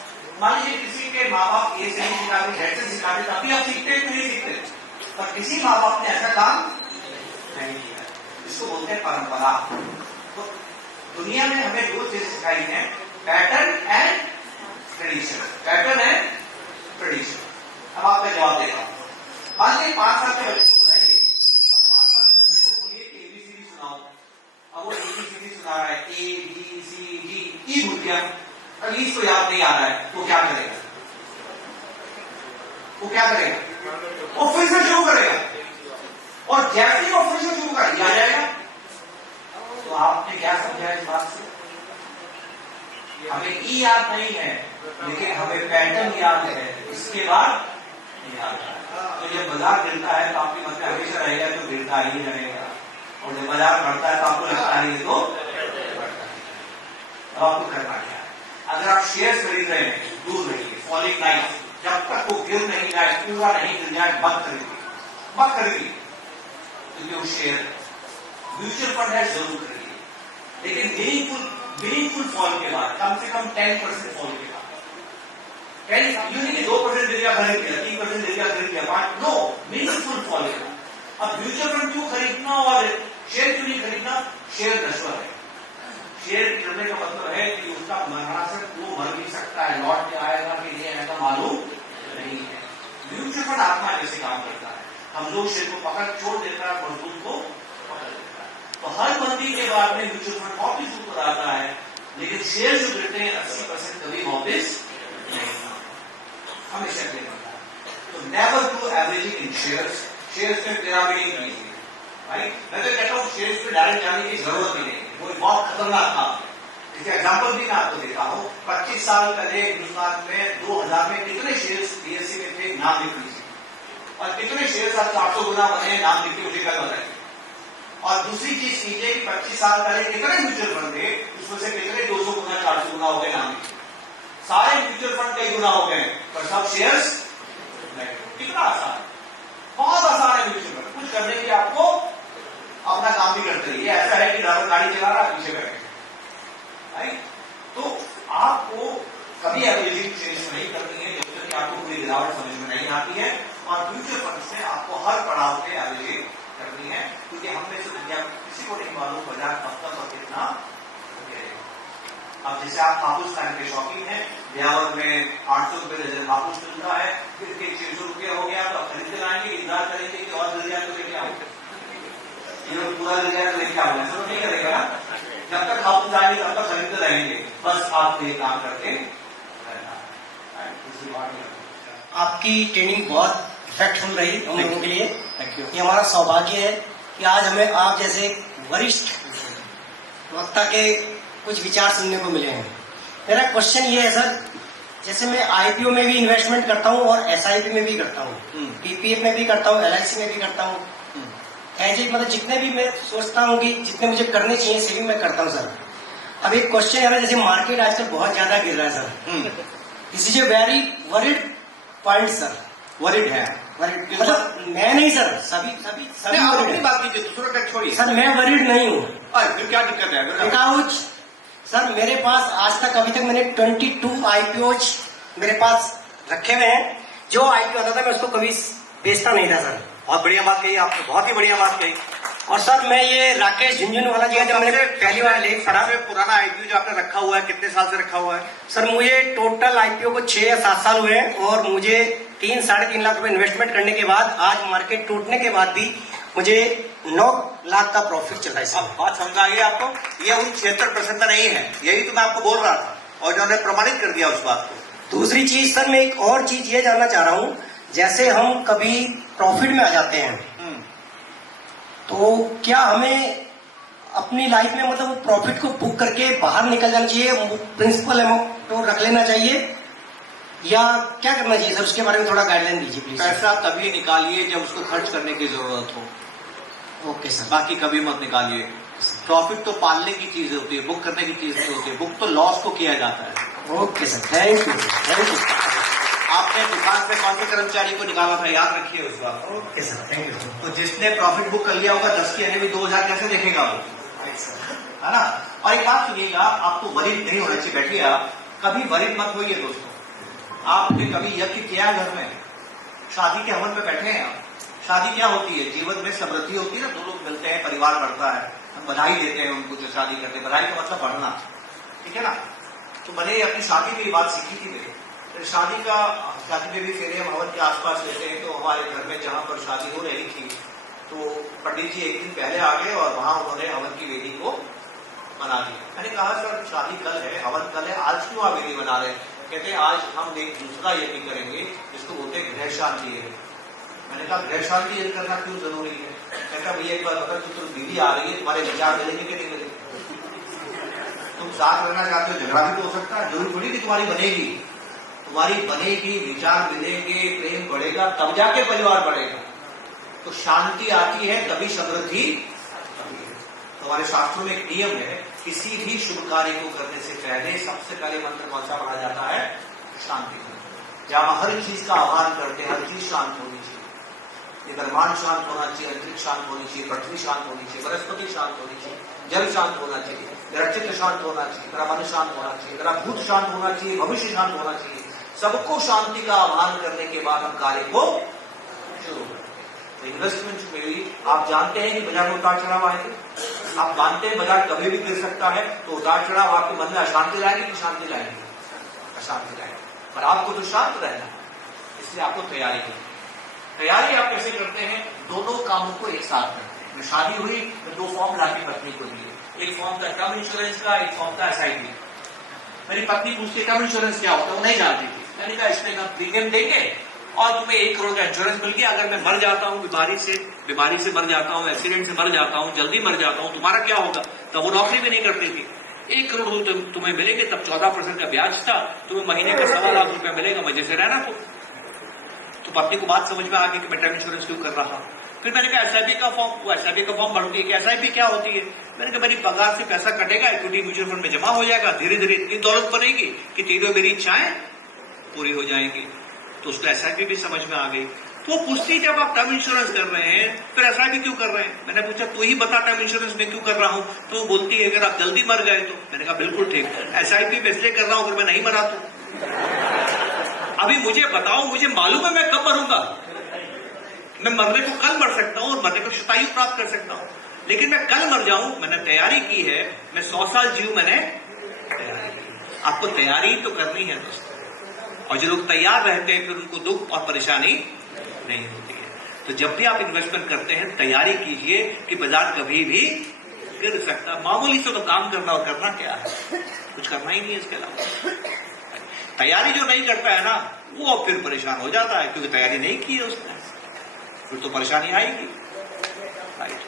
मान लीजिए किसी के माँ बाप ए से नहीं सिखाते, जेड से सिखाते, तभी आप सीखते कि नहीं सीखते, पर किसी माँ बाप ने ऐसा काम नहीं किया। इसको बोलते हैं परंपरा। तो दुनिया में हमें दो चीजें सिखाई हैं, pattern and tradition. Pattern and tradition. अब आपका जवाब देगा, मान लीजिए 5 साल के बच्चे को बुलाइए और 5 साल के बच्चे को बोलिए कि एबीसीडी सुनाओ। अब वो एबीसीडी सुना रहा है, ए बी सी डी, ई भूल गया, अब इसको याद नहीं आ रहा है, तो क्या करेगा? वो क्या करेगा? वो फिर से शुरू करेगा, और जैसे ही वो फिर से शुरू कर आ जाएगा। तो आपने क्या समझा इस बात से? हमें ई याद नहीं है, लेकिन हमें पैटर्न याद है, इसके बाद याद है। तो जब बाजार गिरता है तो आपके मन में हमेशा रहेगा तो गिरता ही रहेगा, और जब बाजार बढ़ता है तो आपको लगता है तो बढ़ता है। अब आपको करना क्या है? अगर आप शेयर खरीद रहे हैं, दूर रहिए, फॉलिंग लाइफ, जब तक वो गिर नहीं जाए, पूरा नहीं गिर जाए, मत खरीदिए, मत खरीदिए। क्योंकि वो शेयर म्यूचुअल फंड है, जरूर खरीदिए, लेकिन मीनिंगफुल फॉल के बाद, कम से कम 10% फॉल के बाद। 2% दे दिया खरीद लिया, 3% दे दिया खरीद लिया, 5, नो, मीनिंगफुल फॉल के बाद। अब म्यूचुअल फंड क्यों खरीदना और शेयर क्यों नहीं खरीदना? शेयर नश्वर है। शेयर गिरने का मतलब है कि उसका मरना से वो मर भी सकता है, लौट के आएगा कि नहीं आएगा मालूम नहीं है। म्यूचुअल फंड आत्मा जैसे काम करता है, हम लोग शेयर को पकड़ छोड़ देता है, मजदूर को पकड़ देता है। तो हर मंदी के बाद में म्यूचुअल फंड वापिस ऊपर आता है, लेकिन शेयर जो गिरते हैं 80% कभी वापिस नहीं आता, हमेशा गिर पड़ता है। तो never do averaging in shares. Shares में पिरामिडिंग कीजिए, राइट? मैं तो कहता हूँ शेयर्स पे डायरेक्ट जाने की जरूरत ही नहीं, वो बहुत खतरनाक काम है। इसके एग्जाम्पल भी मैं आपको देता हूँ। 25 साल पहले हिंदुस्तान में 2000 में कितने शेयर्स बीएससी में थे, नाम लिख लीजिए, और कितने शेयर्स आज 400 गुना बने, नाम लिखिए, मुझे कल बताइए। और दूसरी चीज कीजिए कि 25 साल पहले कितने म्यूचुअल फंड थे, उसमें से कितने 200 गुना 400 गुना हो गए, नाम लिखिए। सारे म्यूचुअल फंड कई गुना हो गए, पर सब शेयर्स नहीं। कितना आसान है, बहुत आसान है म्यूचुअल फंड। कुछ करने के लिए आपको अपना काम भी करते रहिए। ऐसा है कि ड्राइवर गाड़ी चला रहा है, पीछे बैठे, राइट? तो आपको कभी एवरेजिंग चेंज नहीं करनी है जब तक कि आपको पूरी गिरावट समझ में नहीं आती है। और म्यूचुअल फंड से आपको हर पड़ाव पे एवरेजिंग करनी है, क्योंकि हमने से दुनिया किसी को नहीं मालूम बाजार कब तक और कितना गिरेगा। अब जैसे आप हापुस खाने के शौकीन हैं, ब्यावर में 800 रुपए दर्जन हापुस मिलता है, फिर 600 रुपया हो गया तो खरीद के लाएंगे, इंतजार करेंगे कि और मिल जाए तो लेके आओगे, पूरा मिल जाए तो लेके आओगे, ऐसा तो नहीं करेगा ना। जब तक हापुस आएंगे तब तक खरीदते रहेंगे, बस आपको ये काम करके रहना है। आपकी ट्रेनिंग बहुत इफेक्टफुल रही हम लोगों के लिए। ये हमारा सौभाग्य है कि आज हमें आप जैसे वरिष्ठ वक्ता के कुछ विचार सुनने को मिले हैं। मेरा क्वेश्चन ये है सर, जैसे मैं आईपीओ में भी इन्वेस्टमेंट करता हूँ और एसआईपी में भी करता हूँ, पीपीएफ में भी करता हूँ, एलआईसी में भी करता हूँ, मतलब जितने भी मैं सोचता हूँ कि जितने मुझे करने चाहिए सेविंग मैं करता हूँ सर। अब एक क्वेश्चन है, जैसे मार्केट आजकल बहुत ज्यादा गिर रहा है sir, this is a very worried point sir. Worried है, मतलब मैं नहीं सर, सभी आप अपनी बात कीजिए, दूसरों का छोड़िए सर। मैं वरिड नहीं हूँ। फिर क्या दिक्कत है? बिकॉज सर मेरे पास आज तक अभी तक मैंने 22 आईपीओज मेरे पास रखे हुए हैं। जो आईपीओ आता था मैं उसको कभी बेचता नहीं था सर। बहुत बढ़िया बात कही आपने, बहुत ही बढ़िया बात कही। और सर मैं ये राकेश झुंझुनवाला जी का जब मैंने पहली बार लेख पढ़ा, सबसे पुराना आईपीओ जो आपने रखा हुआ है, कितने साल से रखा हुआ है? सर मुझे टोटल आईपीओ को 6 या 7 साल हुए हैं, और मुझे 3-3.5 लाख रुपए इन्वेस्टमेंट करने के बाद आज मार्केट टूटने के बाद भी मुझे 9 लाख का प्रॉफिट चल रहा है। अब बात समझ आ गई आपको? ये उन 76% नहीं है, यही तो मैं आपको बोल रहा था, और उन्होंने प्रमाणित कर दिया उस बात को। दूसरी चीज सर, मैं एक और चीज ये जानना चाह रहा हूँ, जैसे हम कभी प्रॉफिट में आ जाते हैं तो क्या हमें अपनी लाइफ में मतलब वो प्रॉफिट को बुक करके बाहर निकल जाना चाहिए, प्रिंसिपल अमाउंट तो रख लेना चाहिए? या क्या करना चाहिए सर, उसके बारे में थोड़ा गाइडलाइन दीजिए प्लीज। पैसा तभी निकालिए जब उसको खर्च करने की जरूरत हो, ओके सर। बाकी कभी मत निकालिए। प्रॉफिट तो पालने की चीज होती है, बुक करने की चीज नहीं होती है। बुक तो लॉस को किया जाता है। Okay sir, thank you thank you. आपने दुकान पे कौन से कर्मचारी को निकाला था, याद रखिए उस बात। Okay sir, thank you. तो जिसने प्रॉफिट बुक कर लिया होगा 10 की यानी 2000 कैसे देखेगा वो, है ना। और एक बात सुनिएगा, आपको वरीड नहीं होना चाहिए। बैठिए आप, कभी वरीड मत होइए दोस्तों। आपने कभी यज्ञ किया घर में, शादी के हवन पे बैठे हैं आप। शादी क्या होती है, जीवन में समृद्धि होती है ना, दो लोग मिलते हैं, परिवार बढ़ता है, हम बधाई देते हैं उनको जो शादी करते हैं। बधाई का मतलब बढ़ना, ठीक है ना। तो मैंने अपनी शादी में ये बात सीखी थी मेरे। तो शादी में भी फेरे हम हवन के आसपास लेते हैं। तो हमारे घर में जहां पर शादी हो रही थी, तो पंडित जी एक दिन पहले आ गए और वहां उन्होंने हवन की वेदी को बना दिया। मैंने कहा सर शादी कल है, हवन कल है, आज क्यों आप वेदी बना रहे हैं? कहते हैं आज हम एक दूसरा यज्ञ करेंगे जिसको बोलते हैं गृह शांति यज्ञ। मैंने कहा गृह शांति यज्ञ करना क्यों जरूरी है? कहता भैया एक बार अगर तुम बीवी आ रही है, तुम्हारे विचार मिलेंगे कि नहीं मिलेंगे? तुम साथ रहना चाहते हो, झगड़ा भी तो हो सकता है, जरूरी थोड़ी कि तुम्हारी बनेगी। तुम्हारी बनेगी, विचार मिलेंगे, प्रेम बढ़ेगा, तब जाके परिवार बढ़ेगा। तो शांति आती है तभी समृद्धि। तो हमारे शास्त्रों में एक नियम है, किसी भी शुभ कार्य को करने से पहले सबसे पहले मंत्र कौन सा पढ़ा जाता है? शांति मंत्र। जहां हम हर चीज का आह्वान करते हैं, हर चीज शांत होनी चाहिए। ये ब्रह्मांड शांत होना चाहिए, अंतरिक्ष शांत होनी चाहिए, पृथ्वी शांत होनी चाहिए, वनस्पति शांत होनी चाहिए, जल शांत होना चाहिए, मेरा चित्त शांत होना चाहिए, मेरा मन शांत होना चाहिए, मेरा भूत शांत होना चाहिए, भविष्य शांत होना चाहिए। सबको शांति का आह्वान करने के बाद हम कार्य को शुरू करते हैं। इन्वेस्टमेंट में भी आप जानते हैं कि बाजार में उतार चढ़ाव आएंगे। आप जानते हैं बाजार कभी भी गिर सकता है। तो उतार चढ़ाव आपके मन में अशांति लाएगी कि शांति लाएगी? अशांति लाएगी। पर आपको तो शांत रहना है, इसलिए आपको तैयारी करनी है। तैयारी आप कैसे करते हैं? दोनों कामों को एक साथ करते हैं। शादी हुई, मैं 2 फॉर्म लाके पत्नी को दिए। एक फॉर्म था टर्म इंश्योरेंस का, एक फॉर्म था SIP। मेरी पत्नी पूछती टर्म इंश्योरेंस क्या होता है, वो नहीं जानती थी। मैंने कहा इसमें हम प्रीमियम देंगे और तुम्हें 1 करोड़ का इंश्योरेंस मिल गया। अगर मैं मर जाता हूं, बीमारी से मर जाता हूं, एक्सीडेंट से मर जाता हूं, जल्दी मर जाता हूं, तुम्हारा क्या होगा? तब वो नौकरी भी नहीं करती थी। 1 करोड़ तुम्हें मिलेंगे, तब 14% का ब्याज था, तुम्हें महीने का 1.25 लाख रुपया मिलेगा, मजे से रहना। तो पत्नी को बात समझ में आ गई कि मैं टर्म इंश्योरेंस क्यों कर रहा हूं। फिर मैंने कहा SIP का फॉर्म, वो SIP का फॉर्म भरती है कि SIP क्या होती है? मैंने कहा मेरी पगार से पैसा कटेगा, इक्विटी म्यूचुअल फंड में जमा हो जाएगा, धीरे धीरे इतनी दौलत बनेगी कि तीनों मेरी इच्छाएं पूरी हो जाएंगी। तो उसको SIP भी समझ में आ गई। तो वो पूछती जब आप टर्म इंश्योरेंस कर रहे हैं फिर SIP क्यों कर रहे हैं? मैंने पूछा तू ही बता टर्म इंश्योरेंस में क्यों कर रहा हूं? तो वो बोलती है अगर आप जल्दी मर गए तो। मैंने कहा बिल्कुल ठीक, SIP में इसलिए कर रहा हूं अगर मैं नहीं मरा तो। अभी मुझे बताओ, मुझे मालूम है मैं कब मरूंगा। मैं मरने को कल मर सकता हूं और मरने को शतायु प्राप्त कर सकता हूं, लेकिन मैं कल मर जाऊं। मैंने तैयारी की है, मैं 100 साल जीव, मैंने तैयारी की। आपको तैयारी तो करनी है दोस्तों। और जो लोग तैयार रहते हैं फिर उनको दुख और परेशानी नहीं होती है। तो जब भी आप इन्वेस्टमेंट करते हैं तैयारी कीजिए कि बाजार कभी भी गिर सकता। मामूली से तो काम करना, और करना क्या है? कुछ करना ही नहीं है इसके अलावा। तैयारी जो नहीं करता है ना, वो फिर परेशान हो जाता है, क्योंकि तैयारी नहीं की है उसने, फिर तो परेशानी आएगी। Right.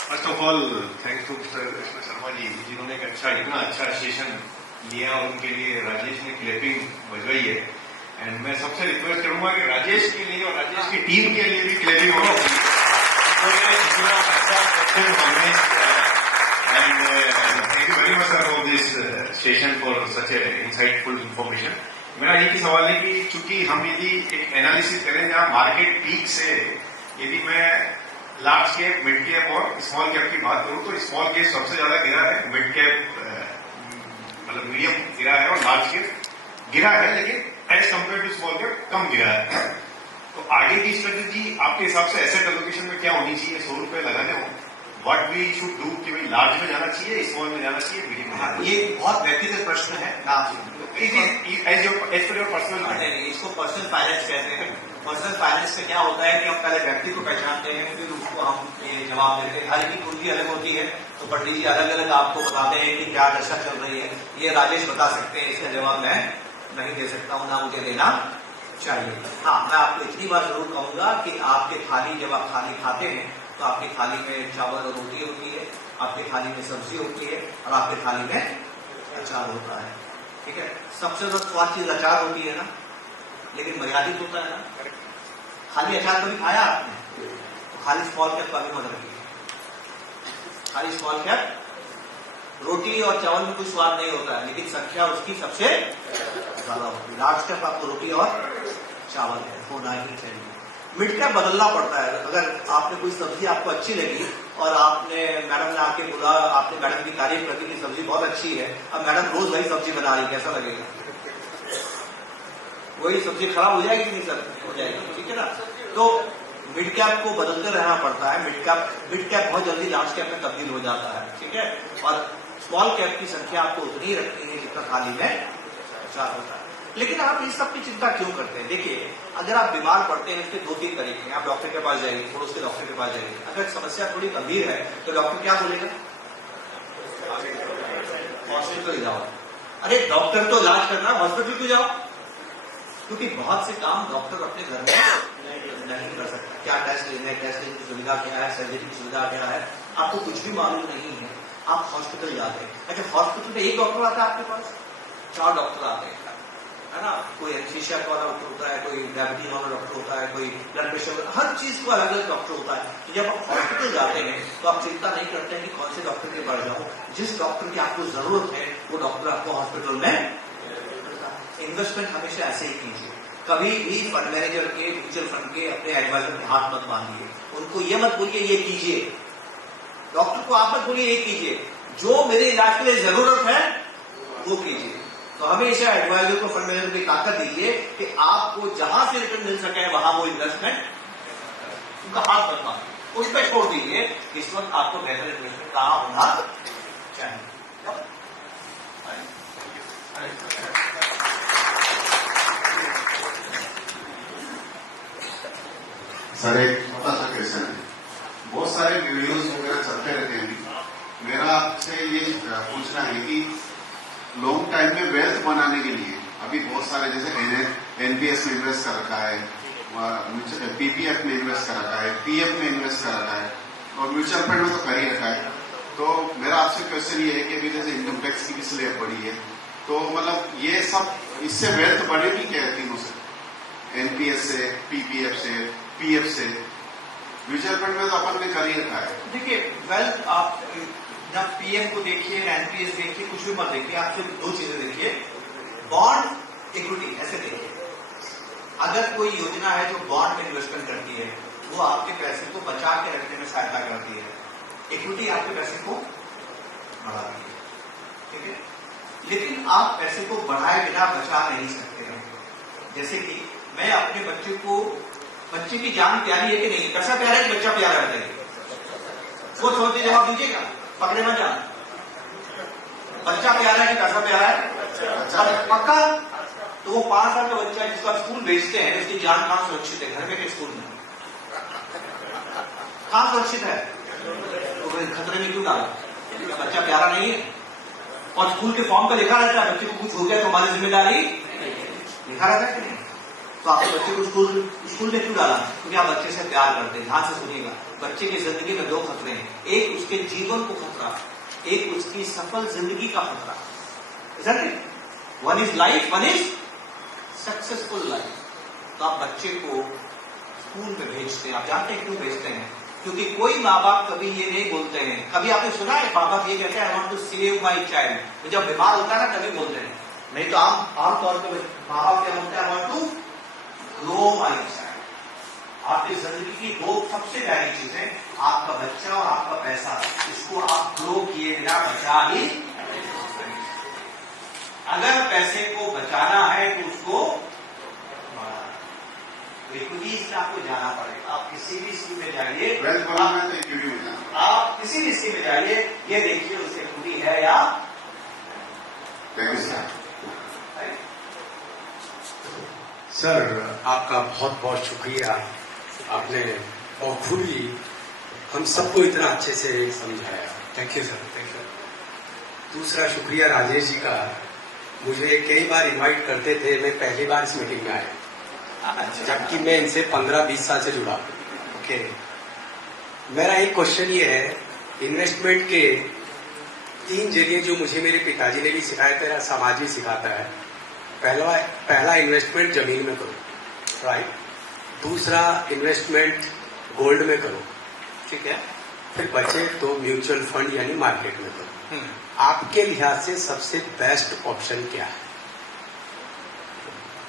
First of all thanks to mister Sharma ji, जिन्होंने एक इतना अच्छा सेशन लिया और उनके लिए राजेश ने क्लैपिंग बजवाई है। एंड मैं सबसे रिक्वेस्ट करूंगा कि राजेश के लिए और राजेश की टीम के लिए भी क्लैपिंग होना चाहिए। And thank you very much sir for this session, for such A insightful information. मेरा एक ही सवाल है कि चूंकि हम यदि एक एनालिसिस करें जहां मार्केट पीक से, यदि मैं लार्ज कैप, मिड कैप और स्मॉल कैप की बात करूं तो स्मॉल कैप सबसे ज्यादा गिरा है, मिड कैप मतलब मीडियम गिरा है और लार्ज कैप गिरा है, लेकिन as compared to small cap कम गिरा है। तो आगे की स्ट्रेटेजी आपके हिसाब से एसेट एलोकेशन में क्या होनी चाहिए? 100 रुपए लगाने हो, व्हाट वी शुड डू कि भाई लार्ज में जाना चाहिए, स्मॉल में जाना चाहिए, मीडियम में जाना चाहिए? ये बहुत व्यक्तिगत प्रश्न है ना आपसे। As per your personal. नहीं, इसको पर्सनल फाइनेंस कहते हैं। पर्सनल फाइनेंस में क्या होता है कि हम पहले व्यक्ति को पहचानते हैं, फिर उसको हम ये जवाब देते हैं। हर की कुंजी अलग होती है, तो पंडित जी अलग अलग आपको बताते हैं कि क्या दशा चल रही है। ये राजेश बता सकते हैं, इसका जवाब मैं नहीं दे सकता हूं, ना मुझे देना चाहिए। हाँ, मैं आपको इतनी बात जरूर कहूंगा कि आपके थाली, जब आप थाली खाते हैं तो आपकी थाली में चावल और रोटी होती है, आपकी थाली में सब्जी होती है और आपकी थाली में अचार होता है। ठीक है, सबसे ज्यादा स्वाद चीज अचार होती है ना, लेकिन मर्यादित होता है ना। खाली अचार कभी खाया आपने? तो खाली स्मॉल कैप का भी मत रखिए। खाली स्मॉल कैप, रोटी और चावल में कोई स्वाद नहीं होता है, लेकिन संख्या उसकी सबसे ज्यादा होती है। लार्ज कैप आपको रोटी और चावल होना ही चाहिए। मिड कैप बदलना पड़ता है। अगर आपने कोई सब्जी आपको अच्छी लगी और आपने मैडम ने आके बोला, आपने मैडम की तारीफ कर दी कि सब्जी बहुत अच्छी है, अब मैडम रोज वही सब्जी बना रही, कैसा लगेगा? वही सब्जी खराब हो जाएगी कि नहीं सर? हो जाएगी, ठीक है ना। तो मिड कैप को बदलते रहना पड़ता है। मिड कैप बहुत जल्दी लार्ज कैप में तब्दील हो जाता है, ठीक है। और स्मॉल कैप की संख्या आपको उतनी ही रखनी है जितना थाली में अचार होता है। लेकिन आप इस सब की चिंता क्यों करते हैं? देखिए, अगर आप बीमार पड़ते हैं, इसके 2-3 तरीके हैं। आप डॉक्टर के पास जाइए, पड़ोस के डॉक्टर के पास जाइए। अगर समस्या थोड़ी गंभीर है तो डॉक्टर क्या बोलेगा? हॉस्पिटल जाओ। अरे डॉक्टर तो इलाज करना, हॉस्पिटल क्यों जाओ? क्योंकि बहुत से काम डॉक्टर अपने घर में नहीं कर सकता। क्या टेस्ट लेने, टेस्ट लेने की सुविधा क्या है, सर्जरी की सुविधा क्या है, आपको कुछ भी मालूम नहीं है। आप हॉस्पिटल जाते हैं। अच्छा, हॉस्पिटल में एक डॉक्टर आता है आपके पास, 4 डॉक्टर आते हैं, है ना। कोई एनेस्थीसिया वाला डॉक्टर होता है, कोई डायबिटीज वाला डॉक्टर होता है, कोई ब्लड प्रेशर, हर चीज को अलग अलग डॉक्टर होता है। तो जब आप हॉस्पिटल जाते हैं तो आप चिंता नहीं करते हैं कि कौन से डॉक्टर के पास जाऊं। जिस डॉक्टर की आपको जरूरत है वो डॉक्टर आपको हॉस्पिटल में। इन्वेस्टमेंट हमेशा ऐसे ही कीजिए। कभी भी फंड मैनेजर के, म्यूचुअल फंड के, अपने एडवाइजर के हाथ मत बांधिए। उनको ये मत बोलिए ये कीजिए, डॉक्टर को आप मत बोलिए ये कीजिए। जो मेरे इलाज के लिए जरूरत है वो कीजिए। तो हमेशा एडवाइजर को, फंड मैनेजर की ताकत दीजिए कि आपको जहां से रिटर्न मिल सके वहां वो इन्वेस्टमेंट उनका हाथ मत बांधिए, उस पर छोड़ दीजिए। इस वक्त आपको बेहतर इन्वेस्टमेंट कहां होना चाहिए। सर, एक छोटा सा क्वेश्चन है। बहुत सारे वीडियोस वगैरह चलते रहते हैं। मेरा आपसे ये पूछना है कि लॉन्ग टाइम में वेल्थ बनाने के लिए अभी बहुत सारे, जैसे एनपीएस में इन्वेस्ट कर रखा है, पीपीएफ में इन्वेस्ट कर रखा है, पीएफ में इन्वेस्ट कर रखा है, और म्यूचुअल फंड में तो कर ही रखा है। तो मेरा आपसे क्वेश्चन ये है कि अभी जैसे इनकम टैक्स की भी स्लैब बढ़ी है, तो मतलब ये सब, इससे वेल्थ बढ़ेगी क्या तीनों से? एनपीएस से, पीपीएफ से, पीएफ से। म्यूचुअल फंड में तो अपन ने कर ही रखा है। देखिए, वेल्थ आप जब पीएम को देखिए, एनपीएस देखिए, कुछ भी मत देखिए। आप सिर्फ 2 चीजें देखिए, बॉन्ड, इक्विटी, ऐसे देखिए। अगर कोई योजना है जो बॉन्ड में इन्वेस्टमेंट करती है, वो आपके पैसे को बचा के रखने में सहायता करती है। इक्विटी आपके पैसे को बढ़ाती है, ठीक है। लेकिन आप पैसे को बढ़ाए बिना बचा नहीं सकते हैं। जैसे कि मैं अपने बच्चे की जान प्यारी है कि नहीं? पैसा प्यारा है कि बच्चा प्यारा है? वो सोच के जवाब दीजिएगा, पकड़े मत जान। बच्चा प्यारा है कि पैसा प्यारा है? पक्का? तो वो 5 साल का बच्चा जिसको आप स्कूल भेजते हैं, उसकी जान कहां सुरक्षित है? घर में के स्कूल में कहां सुरक्षित है? तो खतरे में क्यों डाला? बच्चा प्यारा नहीं है। और स्कूल के फॉर्म पर लिखा रहता है, बच्चे को कुछ हो गया तो हमारी जिम्मेदारी लिखा रहता है कि नहीं? तो आपके बच्चे को स्कूल में क्यों डाला? क्योंकि आप बच्चे से प्यार करते हैं। ध्यान से सुनिएगा, बच्चे की जिंदगी में 2 खतरे हैं। एक उसके जीवन को खतरा, एक उसकी सफल जिंदगी का खतरा। One is life, one is successful life. तो आप बच्चे को स्कूल में भेजते हैं। आप जानते हैं क्यों भेजते हैं? क्योंकि कोई माँ बाप कभी ये नहीं बोलते हैं। कभी आपने सुना है माँ बाप ये कहते हैं, I want to save my child? जब बीमार होता है ना तभी बोलते हैं। नहीं तो आमतौर पर माँ बाप क्या बोलते हैं? I want to grow my child. आपकी जिंदगी की 2 सबसे प्यारी चीजें, आपका बच्चा और आपका पैसा। इसको आप ग्रो किए बिना बचा ही। अगर पैसे को बचाना है तो उसको इक्विटी से आपको जाना पड़ेगा। आप किसी भी स्कीम में जाइए, वेल्थ बनाना है तो इक्विटी में जाना। आप किसी भी स्कीम में जाइए, ये देखिए उसकी इक्विटी है या। Thank you sir. सर, आपका बहुत बहुत शुक्रिया। आपने बखूबी हम सबको इतना अच्छे से समझाया। Thank you sir, thank you. दूसरा शुक्रिया राजेश जी का। मुझे कई बार इनवाइट करते थे, मैं पहली बार इस मीटिंग में आया, जबकि मैं इनसे 15-20 साल से जुड़ा। ओके, मेरा एक क्वेश्चन ये है, इन्वेस्टमेंट के 3 जरिए जो मुझे मेरे पिताजी ने भी सिखाया, तेरा समाज ही सिखाता है। पहला इन्वेस्टमेंट जमीन में करो, राइट। दूसरा इन्वेस्टमेंट गोल्ड में करो, ठीक है। फिर बचे तो म्यूचुअल फंड यानी मार्केट में करो। आपके लिहाज से सबसे बेस्ट ऑप्शन क्या है?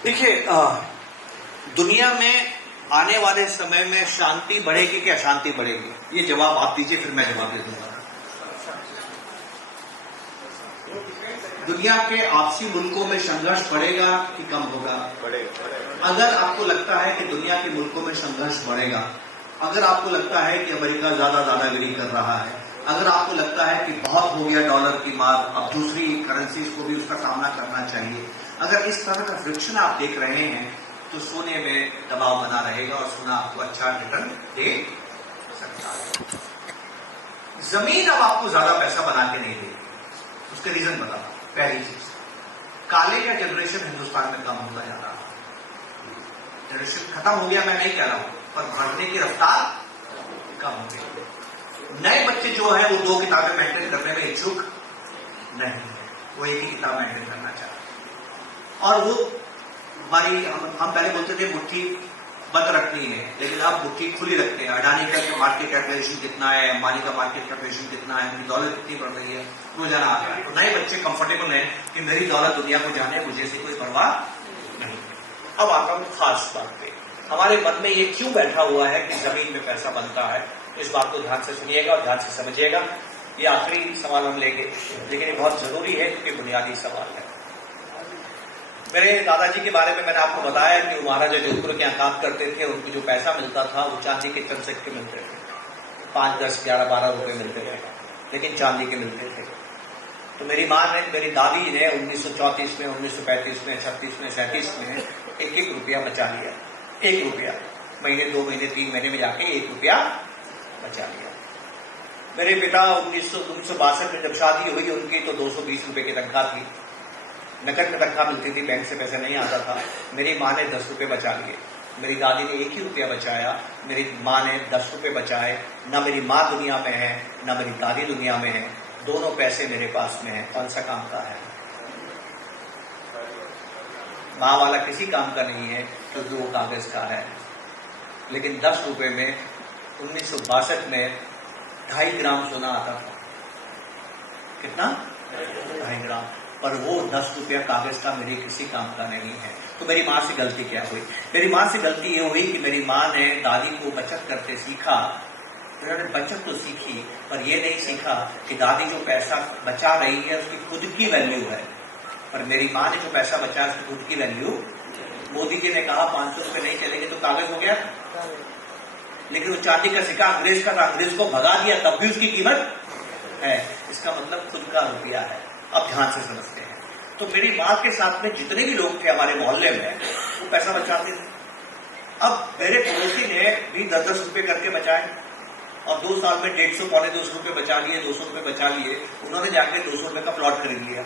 देखिए, दुनिया में आने वाले समय में शांति बढ़ेगी कि अशांति बढ़ेगी, ये जवाब आप दीजिए, फिर मैं जवाब दे दूंगा। दुनिया के आपसी मुल्कों में संघर्ष बढ़ेगा कि कम होगा? बढ़ेगा। अगर आपको लगता है कि दुनिया के मुल्कों में संघर्ष बढ़ेगा, अगर आपको लगता है कि अमेरिका ज्यादा दादागिरी कर रहा है, अगर आपको लगता है कि बहुत हो गया डॉलर की मार, अब दूसरी करेंसीज को भी उसका सामना करना चाहिए, अगर इस तरह का फ्रिक्शन आप देख रहे हैं, तो सोने में दबाव बना रहेगा और सोना आपको अच्छा रिटर्न दे सकता है। जमीन अब आपको ज्यादा पैसा बना के नहीं देगी, उसके रीजन बता। पहली चीज, काले का जनरेशन हिंदुस्तान में कम होता जा रहा है। जनरेशन खत्म हो गया मैं नहीं कह रहा हूं, पर बढ़ने की रफ्तार कम हो गई। नए बच्चे जो है वो 2 किताबें मेंटेन करने में इच्छुक नहीं है, वो एक ही किताब मेंटेन करना चाहते हैं। और वो हमारी हम पहले बोलते थे मुट्ठी बंद रखनी है, लेकिन अब मुट्ठी खुली रखते हैं। अडानी का मार्केट कैपिटलाइजेशन कितना है, अंबानी का मार्केट कैपिटलाइजेशन कितना है, उनकी दौलत कितनी बढ़ रही है, रोजाना आ रहा है। तो नए बच्चे कंफर्टेबल हैं कि मेरी दौलत दुनिया को जाने, मुझे से कोई परवाह नहीं। अब आता हूं खास बात पे, हमारे मन में ये क्यों बैठा हुआ है कि जमीन में पैसा बनता है। इस बात को ध्यान से सुनिएगा और ध्यान से समझिएगा। ये आखिरी सवाल हम लेंगे, लेकिन ये बहुत जरूरी है क्योंकि बुनियादी सवाल है। मेरे दादाजी के बारे में मैंने आपको बताया कि वो महाराजा जोधपुर के यहाँ काम करते थे। उनको जो पैसा मिलता था वो चांदी के कंसेक्ट के मिलते थे, 5, 10, 11, 12 रुपए मिलते थे, लेकिन चांदी के मिलते थे। तो मेरी माँ ने, मेरी दादी ने 1934 में, 1935 में, 36 में, 37 में 1-1 रुपया बचा लिया। 1 रुपया महीने, 2 महीने, 3 महीने में जाके 1 रुपया बचा लिया। मेरे पिता 1962 में जब शादी हुई उनकी, तो 220 रुपए की तनख्वाह थी, नकद में तनख्वाह मिलती थी, बैंक से पैसे नहीं आता था। मेरी माँ ने 10 रुपए बचा लिए, मेरी दादी ने 1 ही रुपया बचाया, मेरी माँ ने 10 रुपए बचाए। ना मेरी माँ दुनिया में है, ना मेरी दादी दुनिया में है, दोनों पैसे मेरे पास में है। कौन सा काम का है? माँ वाला किसी काम का नहीं है क्योंकि वो कागज का है। लेकिन 10 रुपए में 1962 में 2.5 ग्राम सोना आता था। कितना? 2.5 ग्राम। पर वो 10 रुपया कागज का मेरे किसी काम का नहीं है। तो मेरी माँ से गलती क्या हुई? मेरी माँ से गलती ये हुई कि मेरी माँ ने दादी को बचत करते सीखा। उन्होंने बचत तो सीखी, पर ये नहीं सीखा कि दादी जो पैसा बचा रही है उसकी खुद की वैल्यू है। पर मेरी माँ ने जो पैसा बचाया उसकी खुद की वैल्यू। मोदी जी ने कहा 500 रुपए नहीं चलेंगे तो कागज हो गया, लेकिन वो चांदी का सिक्का अंग्रेज का था, अंग्रेज को भगा दिया, तब भी उसकी कीमत है। इसका मतलब खुद का रुपया है। अब ध्यान से समझते हैं। तो मेरी माँ के साथ में जितने भी लोग थे हमारे मोहल्ले में, वो पैसा बचाते थे। अब मेरे पड़ोसी ने भी 10-10 रुपए करके बचाए और 2 साल में 150, 250 रुपए बचा लिए, 200 रुपए बचा लिए। उन्होंने जाके 200 रुपए का प्लॉट खरीद लिया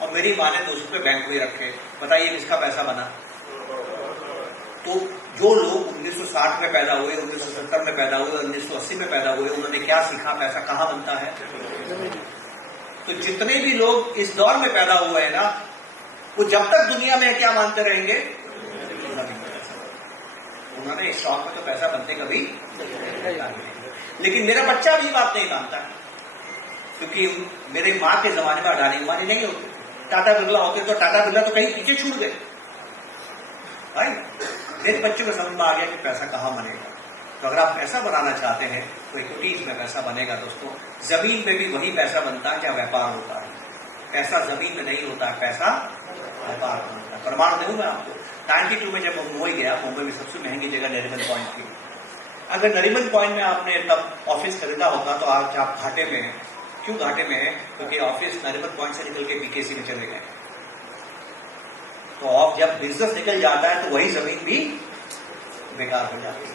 और मेरी माँ ने 200 रुपए बैंक में रखे। बताइए किसका पैसा बना? तो जो लोग 1960 में पैदा हुए, 1970 में पैदा हुए, 1980 में पैदा हुए, उन्होंने क्या सीखा? पैसा कहाँ बनता है? तो जितने भी लोग इस दौर में पैदा हुए हैं ना, वो जब तक दुनिया में क्या मानते रहेंगे? उन्होंने इस शौक में तो पैसा बनते कभी। लेकिन मेरा बच्चा भी बात नहीं मानता, क्योंकि मेरे माँ के जमाने में अडानी उमानी नहीं होते, टाटा बिरला होते, तो टाटा बिरला तो कहीं पीछे छूट गए भाई। मेरे बच्चों को समझ में आ गया कि पैसा कहाँ बनेगा। तो अगर आप पैसा बनाना चाहते हैं तो इक्विटीज में पैसा बनेगा दोस्तों। जमीन में भी वही पैसा बनता है, क्या व्यापार होता है। पैसा जमीन में नहीं होता है, पैसा व्यापार में होता है। प्रमाण दूं मैं आपको। 92 में जब मुंबई गया, मुंबई में सबसे महंगी जगह नरीमन पॉइंट थी। अगर नरीमन पॉइंट में आपने तब ऑफिस खरीदा होता तो आज आप घाटे में हैं। क्यों घाटे में है? क्योंकि ऑफिस नरीमन पॉइंट से निकल के बीकेसी में चले गए। तो अब जब बिजनेस निकल जाता है तो वही जमीन भी बेकार हो जाती है।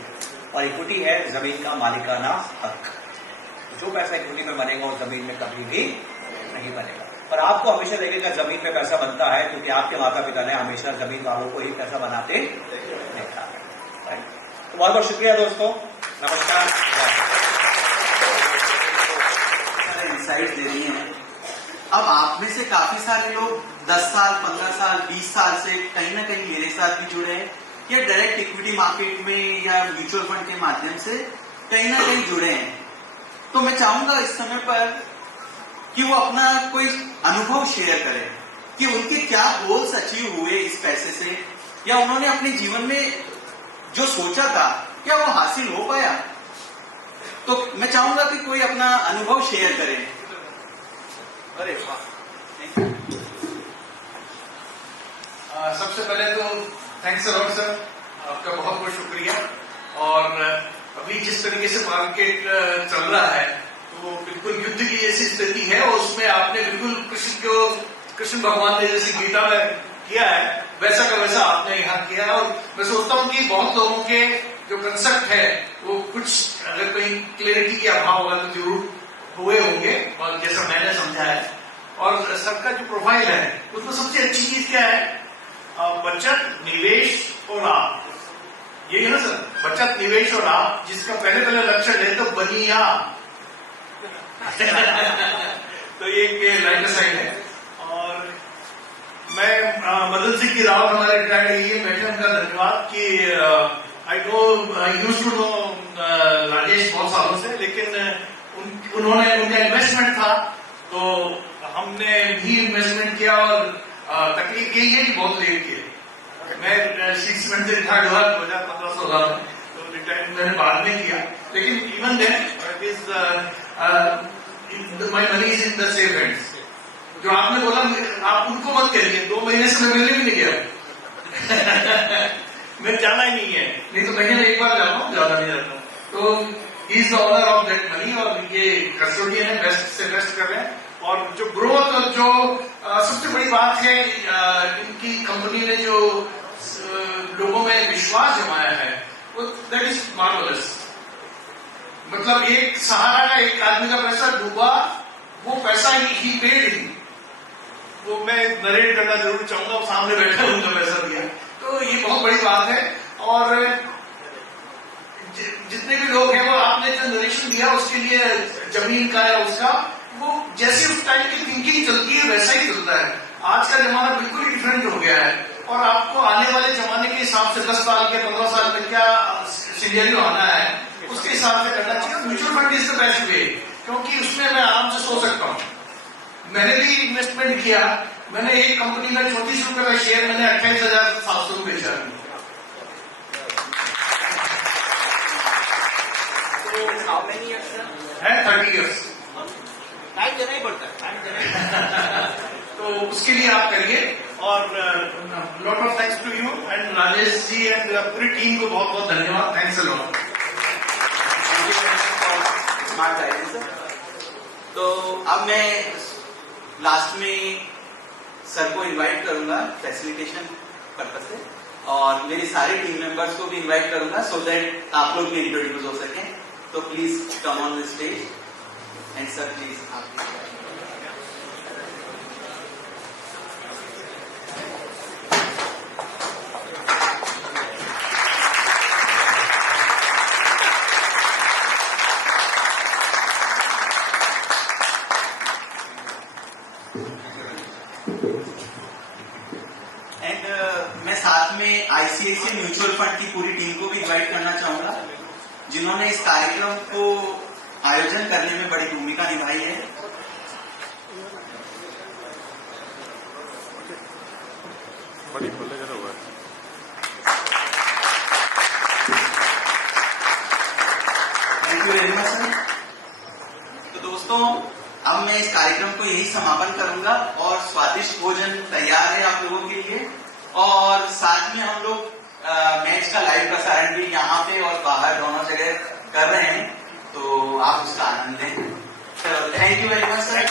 और इक्विटी है जमीन का मालिकाना हक। तो जो पैसा इक्विटी में बनेगा वो जमीन में कभी भी नहीं बनेगा। पर आपको हमेशा लगेगा जमीन पे पैसा बनता है, क्योंकि आपके माता पिता ने हमेशा जमीन वालों को ही पैसा बनाते देखा है। तो बहुत बहुत शुक्रिया दोस्तों, नमस्कार। इंसाइट देनी है अब आप में से काफी सारे लोग 10 साल 15 साल 20 साल से कहीं ना कहीं मेरे साथ भी जुड़े हैं या डायरेक्ट इक्विटी मार्केट में या म्यूचुअल फंड के माध्यम से कहीं ना कहीं जुड़े हैं। तो मैं चाहूंगा इस समय पर कि वो अपना कोई अनुभव शेयर करें कि उनके क्या गोल्स अचीव हुए इस पैसे से, या उन्होंने अपने जीवन में जो सोचा था क्या वो हासिल हो पाया। तो मैं चाहूंगा कि कोई अपना अनुभव शेयर करे। अरे वाह, सबसे पहले तो थैंक्स अ लॉट सर, आपका बहुत बहुत शुक्रिया। और अभी जिस तरीके से मार्केट चल रहा है तो बिल्कुल युद्ध की जैसी स्थिति है, और उसमें आपने बिल्कुल कृष्ण भगवान ने जैसे गीता में किया है वैसा का वैसा आपने यहाँ किया। और मैं सोचता हूँ कि बहुत लोगों के जो कंसेप्ट है वो कुछ अगर कहीं क्लैरिटी की अभाव होगा तो जरूर हुए होंगे, और जैसा मैंने समझा है। और सबका जो प्रोफाइल है उसमें सबसे अच्छी चीज क्या है, बचत, निवेश और लाभ। यही है ना सर, बचत, निवेश और लाभ, जिसका पहले लक्षण है तो बनिया तो ये लाइफ साइड है। और मैं मदन सिंह की रावत हमारे रिटायर्ड हुई है, बैठे उनका धन्यवाद कि I used to know Rajesh बहुत सालों से, लेकिन उन्होंने उनका इन्वेस्टमेंट था तो हमने भी इन्वेस्टमेंट किया। और तकलीफ यही है कि बहुत लेट किया। मैं 6 मंथ से रिटायर्ड हुआ 2015-16 में, तो रिटायर्ड मैंने बाद में किया, लेकिन even then it is my money is in the safe hands. जो आपने बोला आप उनको मत करिए, 2 महीने से मैं मिलने भी नहीं गया मैं जाना ही नहीं है, नहीं तो महीने में एक बार जाता हूँ, ज्यादा नहीं जाता। तो he is the owner of that money, और ये कस्टोडियन है, बेस्ट से बेस्ट कर रहे हैं। और जो ग्रोथ और जो सबसे बड़ी बात है, इनकी कंपनी ने जो लोगों में विश्वास जमाया है वो दैट इज मार्वलस। मतलब एक सहारा का एक आदमी का पैसा डूबा, वो पैसा ही पेड ही, वो मैं नरेट करना जरूर चाहूंगा, वो सामने बैठा उनका पैसा दिया, तो ये बहुत बड़ी बात है। और जितने भी लोग हैं वो आपने जो नरेशन दिया उसके लिए जमीन का या उसका, वो जैसे उस टाइम की थिंकिंग चलती है वैसा ही चलता है। आज का जमाना बिल्कुल ही डिफरेंट हो गया है, और आपको आने वाले जमाने के हिसाब से 10 साल के 15 साल में क्या सिनेरियो आना है उसके हिसाब से करना चाहिए। Mutual fund is the best way, क्योंकि उसमें मैं आराम से सो सकता हूँ। मैंने भी इन्वेस्टमेंट किया, मैंने एक कंपनी में 34 रुपए का शेयर मैंने 28,700 रुपए बेचा है 30 ईयर्स। टाइम देना ही पड़ता है, टाइम देना ही तो उसके लिए आप करिए। और lot of thanks to you and Rajesh ji and पूरी टीम को बहुत बहुत धन्यवाद। Thanks a lot. Smart guidance. तो अब मैं लास्ट में सर को इनवाइट करूंगा फैसिलिटेशन पर्पस से, और मेरी सारी टीम मेंबर्स को भी इनवाइट करूंगा सो दैट आप लोग भी इंट्रोड्यूस हो सकें। तो please come on the stage and sir please आप। मैं साथ में आईसीआईसीआई म्यूचुअल फंड की पूरी टीम को भी इनवाइट करना चाहूंगा, जिन्होंने इस कार्यक्रम को आयोजन करने में बड़ी भूमिका निभाई है। Thank you very much sir. तो दोस्तों, अब मैं इस कार्यक्रम को यही समापन करूंगा, और स्वादिष्ट भोजन तैयार है आप लोगों के लिए, और साथ में हम लोग मैच का लाइव प्रसारण भी यहाँ पे और बाहर दोनों जगह कर रहे हैं, तो आप उसका आनंद लें। Thank you very much sir.